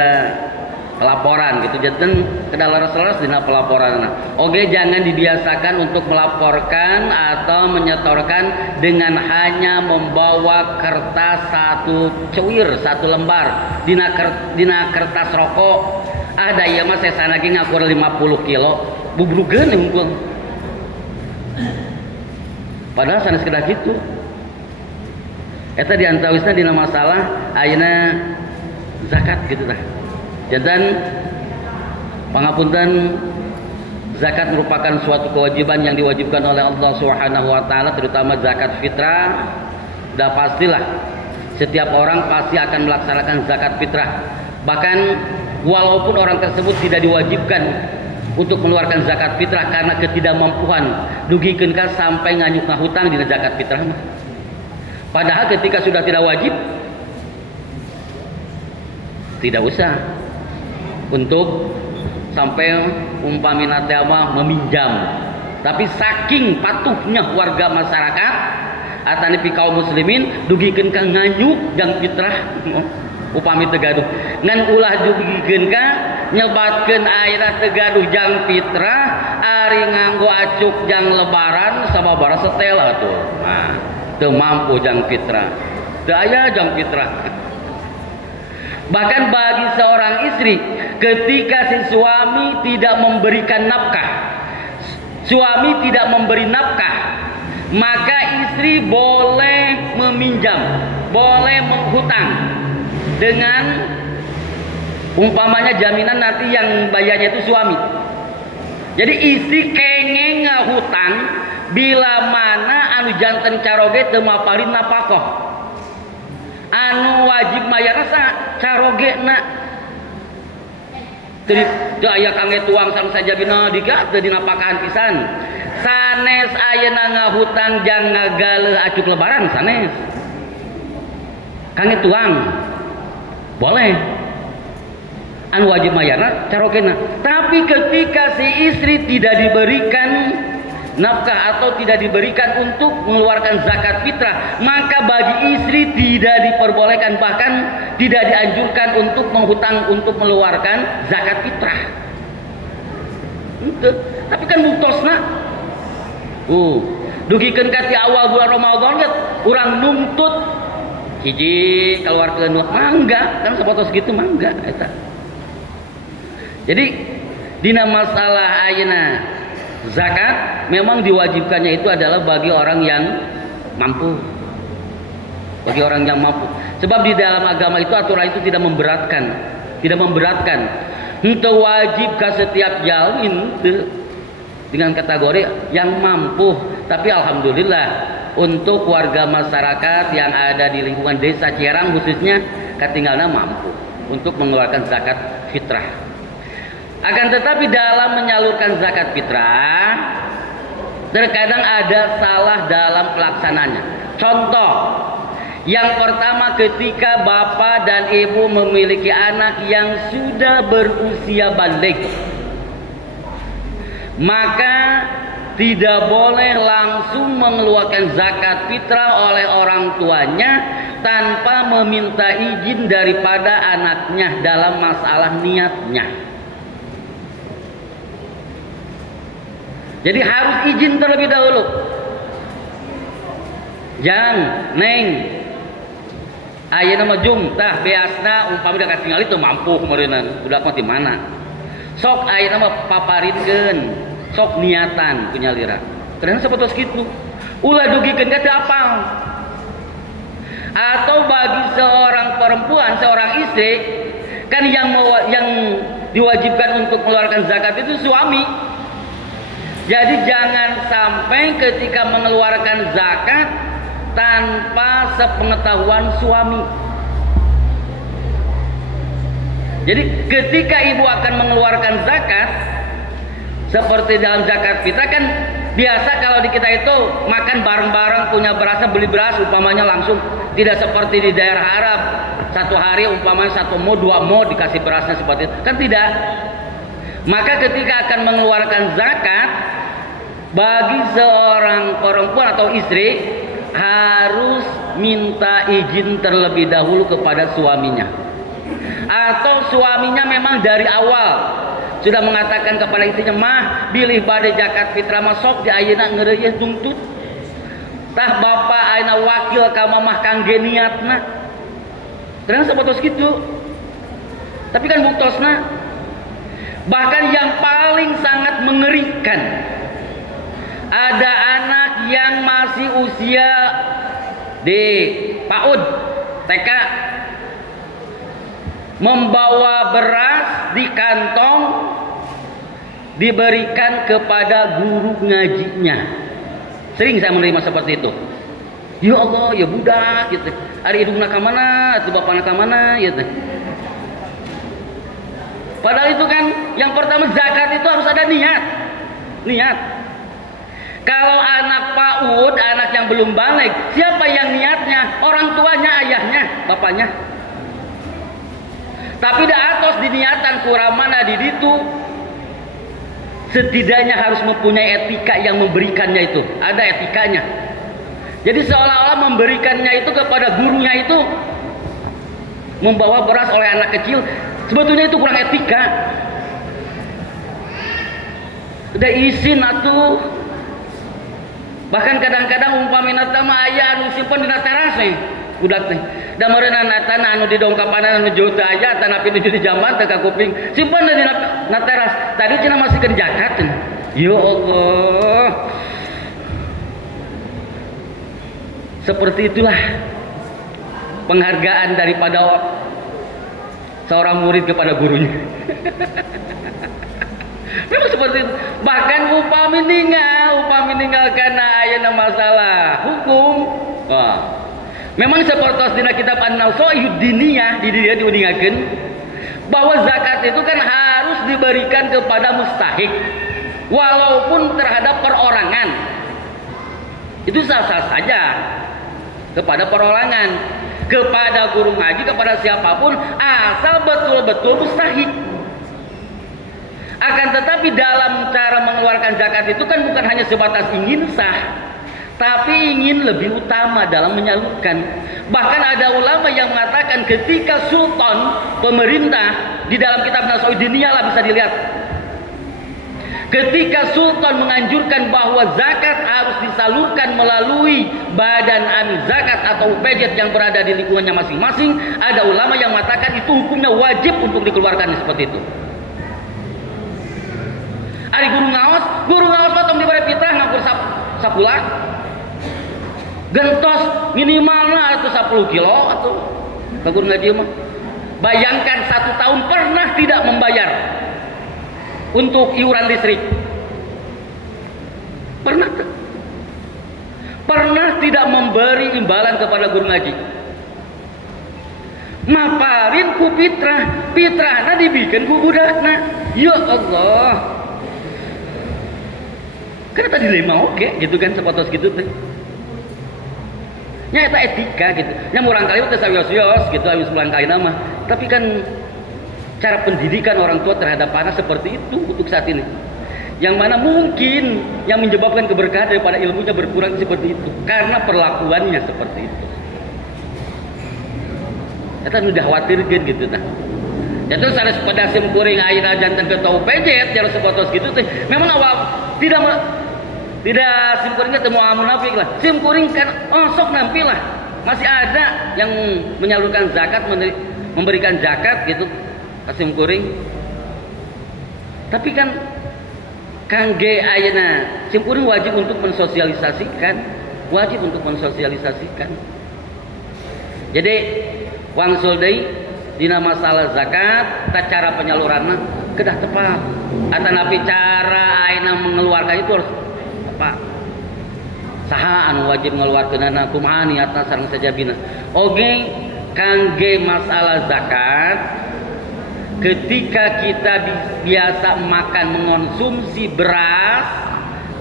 pelaporan gitu. Jadi kedalaras-laras dina pelaporan. Oke, jangan dibiasakan untuk melaporkan atau menyetorkan dengan hanya membawa kertas satu cuir, satu lembar dina kertas rokok. Ada ieu mah sesan lagi ngakur 50 kilo. Bubrugeun hungkul. Padahal sanes kedah gitu. Eta diantawisna dina masalah ayeuna zakat gitu tah. Jantan pangapunten, zakat merupakan suatu kewajiban yang diwajibkan oleh Allah Subhanahu wa taala, terutama zakat fitrah. Sudah pastilah setiap orang pasti akan melaksanakan zakat fitrah. Bahkan walaupun orang tersebut tidak diwajibkan untuk mengeluarkan zakat fitrah karena ketidakmampuan, dugikeun ka sampai nganyuk ngahutang dina zakat fitrah mah. Padahal ketika sudah tidak wajib, tidak usah untuk sampai umpamina teh meminjam. Tapi saking patuhnya warga masyarakat atanapi kaum muslimin dugikeun ka nganyuk jang fitrah upami teu gaduh. Ngan ulah dugikeun ka nyebatkeun ayeuna teu gaduh jang fitrah ari nganggo acuk jang lebaran sababaraha setel atuh. Nah, teu mampu jang fitrah. Teu aya jang fitrah. Bahkan bagi seorang istri, ketika si suami tidak memberikan nafkah, suami tidak memberi nafkah, maka istri boleh meminjam, boleh menghutang dengan umpamanya jaminan nanti yang bayarnya itu suami. Jadi istri kengeng ngahutang bila mana anu janten caroge teu maparin napakoh. Anu wajib mayar sa carogena jadi teu aya kangge tuang sang sajabina diga teu dinapakahan pisan. Sanes ayeuna ngahutang jang ngagaleun acuk lebaran sanes kangge tuang boleh anu wajib mayarna carogena. Tapi ketika si istri tidak diberikan nafkah atau tidak diberikan untuk mengeluarkan zakat fitrah, maka bagi istri tidak diperbolehkan, bahkan tidak dianjurkan untuk menghutang untuk mengeluarkan zakat fitrah. Tapi kan muktosna dugikeun ka ti awal bulan Ramadan get urang nuntut hiji keluarkeun mangga kan sapotos gitu mangga eta. Jadi dina masalah ayeuna zakat memang diwajibkannya itu adalah bagi orang yang mampu. Bagi orang yang mampu. Sebab di dalam agama itu aturan itu tidak memberatkan. Tidak memberatkan. Henteu wajib ka setiap jalmin dengan kategori yang mampu. Tapi alhamdulillah untuk warga masyarakat yang ada di lingkungan desa Cierang khususnya katinggalna mampu untuk mengeluarkan zakat fitrah. Akan tetapi dalam menyalurkan zakat fitrah terkadang ada salah dalam pelaksananya. Contoh, yang pertama ketika bapak dan ibu memiliki anak yang sudah berusia balik, maka tidak boleh langsung mengeluarkan zakat fitrah oleh orang tuanya tanpa meminta izin daripada anaknya dalam masalah niatnya. Jadi harus izin terlebih dahulu. Jang, neng, ayeuna mah jum tah beasna umpami da katingal itu mampu kemeureunna budak mah di mana. Sok ayeuna mah paparinkeun, sok niatan punya lira. Ternyata sapotos kitu. Ulah dugikeun ka teu apal. Atau bagi seorang perempuan, seorang istri kan yang diwajibkan untuk mengeluarkan zakat itu suami. Jadi jangan sampai ketika mengeluarkan zakat tanpa sepengetahuan suami. Jadi ketika ibu akan mengeluarkan zakat, seperti dalam zakat fitrah kan biasa kalau di kita itu makan bareng-bareng, punya beras, beli beras umpamanya langsung, tidak seperti di daerah Arab satu hari umpamanya 1 mo 2 mo dikasih berasnya seperti itu, kan tidak. Maka ketika akan mengeluarkan zakat, bagi seorang perempuan atau istri harus minta izin terlebih dahulu kepada suaminya, atau suaminya memang dari awal sudah mengatakan kepada istrinya, mah bilih bade zakat fitrah mah sok di ayeuna ngeureuyeuh tungtut tah bapak ayeuna wakil ka mamah kangge niatna. Ternyata sebetos gitu, tapi kan buktosna. Bahkan yang paling sangat mengerikan, ada anak yang masih usia di PAUD TK membawa beras di kantong diberikan kepada guru ngajinya. Sering saya menerima seperti itu. Ya Allah, ya budak gitu. Ari hidungna ka mana, atuh bapana ka mana gitu. Padahal itu kan yang pertama zakat itu harus ada niat. Niat. Kalau anak PAUD, anak yang belum balik, siapa yang niatnya? Orang tuanya, ayahnya, bapaknya. Tapi da atos diniatan kuramana di ditu, setidaknya harus mempunyai etika yang memberikannya itu. Ada etikanya. Jadi seolah-olah memberikannya itu kepada gurunya itu membawa beras oleh anak kecil, sebetulnya itu kurang etika. Udah izin atuh. Bahkan kadang-kadang umpamina teh mah aya anu simpen dina teras nih budak teh. Da meureunna natana anu di dongkapanan anu jauh teh aya tanapi di jamban teh ka kuping. Simpen dina teras. Tadi cenah masih ke zakat. Ya Allah. Seperti itulah penghargaan daripada seorang murid kepada gurunya. Memang seperti itu. Bahkan upami ninggal karena ayana masalah hukum. Wah. Memang seperti dina kitab An-Nasaihud Diniyah di dia diuningakeun bahwa zakat itu kan harus diberikan kepada mustahik walaupun terhadap perorangan. Itu sah-sah saja. Kepada perorangan, kepada guru ngaji, kepada siapapun, asal betul-betul mustahik. Akan tetapi dalam cara mengeluarkan zakat itu kan bukan hanya sebatas ingin sah, tapi ingin lebih utama dalam menyalurkan. Bahkan ada ulama yang mengatakan ketika sultan, pemerintah, di dalam kitab Nasaihud Diniyah lah bisa dilihat, ketika sultan menganjurkan bahwa zakat harus disalurkan melalui badan amil zakat atau UPJ yang berada di lingkungannya masing-masing, ada ulama yang mengatakan itu hukumnya wajib untuk dikeluarkan seperti itu. Ari guru ngaos potong diberi fitrah ngakur sapulah. Gentos minimalnya itu 10 kilo atau guru ngaji mah. Bayangkan 1 tahun pernah tidak membayar untuk iuran listrik. Pernah tidak memberi imbalan kepada guru ngaji. Maparin ku fitrahna dibikin ku budakna. Ya Allah. Karena tadi lima oke gitu kan sepotos gitu teh. Nya eta etika gitu. Nya murang kali teh sawios-wios gitu habis pulang kali nama. Tapi kan cara pendidikan orang tua terhadap anak seperti itu untuk saat ini. Yang mana mungkin yang menyebabkan keberkahan daripada ilmunya berkurang seperti itu karena perlakuannya seperti itu. Eta udah khawatirkeun gitu tah. Ya terus ada sepeda sim kuring ayeuna janten ke tau pejet jalan sepotos gitu teh. Memang awal tidak sim kuringnya temu munafik lah. Sim kuring kan sok nampil lah. Masih ada yang menyalurkan zakat, memberikan zakat gitu ke sim kuring. Tapi kan kangge ayeuna sim kuring wajib untuk mensosialisasikan, Jadi wangsul deui dina masalah zakat, cara penyaluranna kedah tepat. Atanapi cara ayeuna mengeluarkan itu harus tepat. Saha anu wajib ngeluarkeunana kumaha niatna sareng sajabina. Oge kangge masalah zakat ketika kita biasa makan mengonsumsi beras,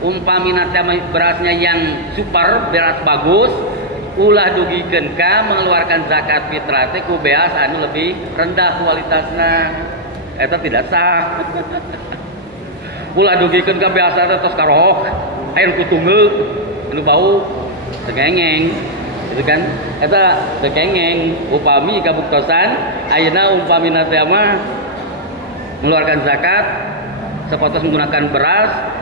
umpamina berasnya yang super, beras bagus, ulah dugikeun ka mengeluarkan zakat fitrah teh ku beas anu lebih rendah kualitasna, eta tidak sah. Ulah dugikeun ka beas teh tos karohok air kutungeuk anu bau tegengeng, gitu kan? Eta tegengeng upami kabuktosan ayeuna umpamina teh mah mengeluarkan zakat sepotos menggunakan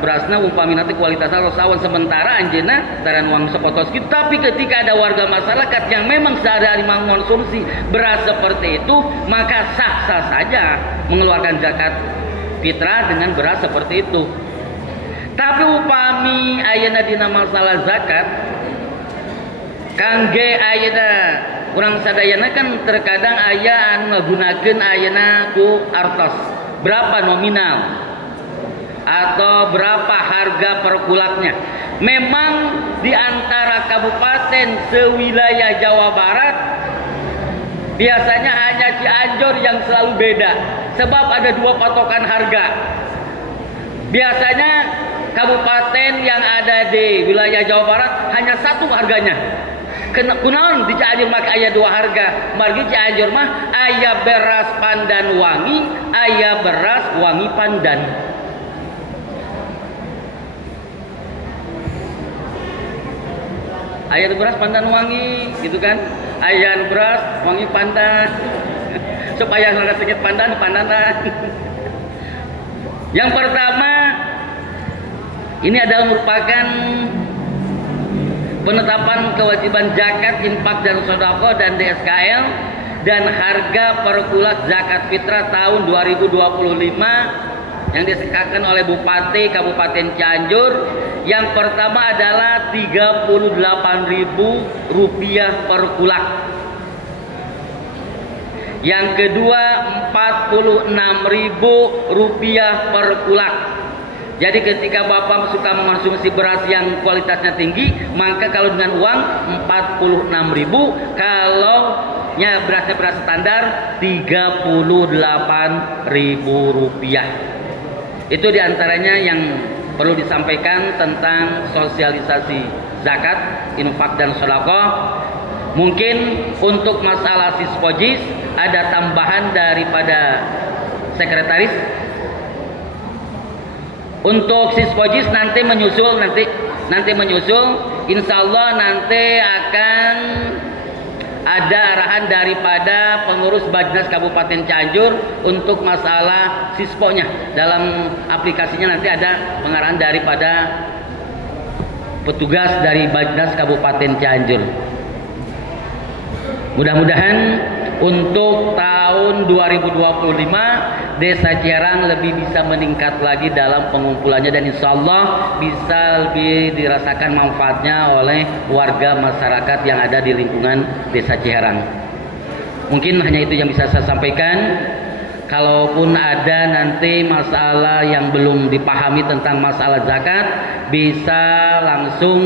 berasna umpamina teh kualitasna rosawan sementara anjeunna daran uang sepotos gitu. Tapi ketika ada warga masyarakat yang memang sehari-hari mengkonsumsi beras seperti itu, maka sah-sah saja mengeluarkan zakat fitrah dengan beras seperti itu. Tapi upami ayeuna dina masalah zakat kangge ayeuna urang sadayana kan terkadang aya anu ngagunakeun ayeuna ku artos berapa nominal atau berapa harga per kulaknya. Memang di antara kabupaten sewilayah Jawa Barat biasanya hanya Cianjur yang selalu beda, sebab ada dua patokan harga. Biasanya kabupaten yang ada di wilayah Jawa Barat hanya satu harganya. Kunaon di Cianjur mah aya dua harga. Margi Cianjur mah aya beras pandan wangi, aya beras wangi pandan. Aya beras pandan wangi, gitu kan? Aya beras wangi pandan. Supaya rada sedikit pandanan. Yang pertama, ini adalah merupakan penetapan kewajiban zakat, infak dan sedekah dan DSKL dan harga per kulak zakat fitrah tahun 2025 yang disekakan oleh Bupati Kabupaten Cianjur. Yang pertama adalah Rp38.000 per kulak. Yang kedua Rp46.000 per kulak. Jadi ketika Bapak suka mengonsumsi beras yang kualitasnya tinggi, maka kalau dengan uang Rp46.000, kalau berasnya beras standar Rp38.000. Itu diantaranya yang perlu disampaikan tentang sosialisasi zakat, infak dan sedekah. Mungkin untuk masalah Sispojis ada tambahan daripada sekretaris. Untuk Sispojis nanti menyusul, insya Allah nanti akan ada arahan daripada pengurus Bajnas Kabupaten Cianjur untuk masalah sisponya. Dalam aplikasinya nanti ada pengarahan daripada petugas dari Bajnas Kabupaten Cianjur. Mudah-mudahan untuk tahun 2025 Desa Ciherang lebih bisa meningkat lagi dalam pengumpulannya, dan insya Allah bisa lebih dirasakan manfaatnya oleh warga masyarakat yang ada di lingkungan Desa Ciherang. Mungkin hanya itu yang bisa saya sampaikan. Kalaupun ada nanti masalah yang belum dipahami tentang masalah zakat, bisa langsung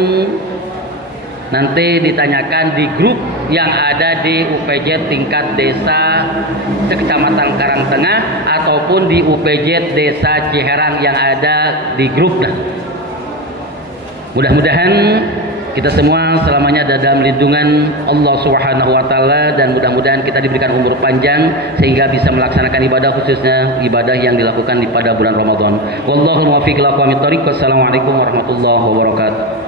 nanti ditanyakan di grup yang ada di UPJ tingkat desa Kecamatan Karangtengah ataupun di UPJ Desa Ciherang yang ada di grup. Mudah-mudahan kita semua selamanya ada dalam lindungan Allah Subhanahu wa taala, dan mudah-mudahan kita diberikan umur panjang sehingga bisa melaksanakan ibadah, khususnya ibadah yang dilakukan pada bulan Ramadan. Wallahu muwaffiq ila aqwamit thoriq. Wassalamualaikum warahmatullahi wabarakatuh.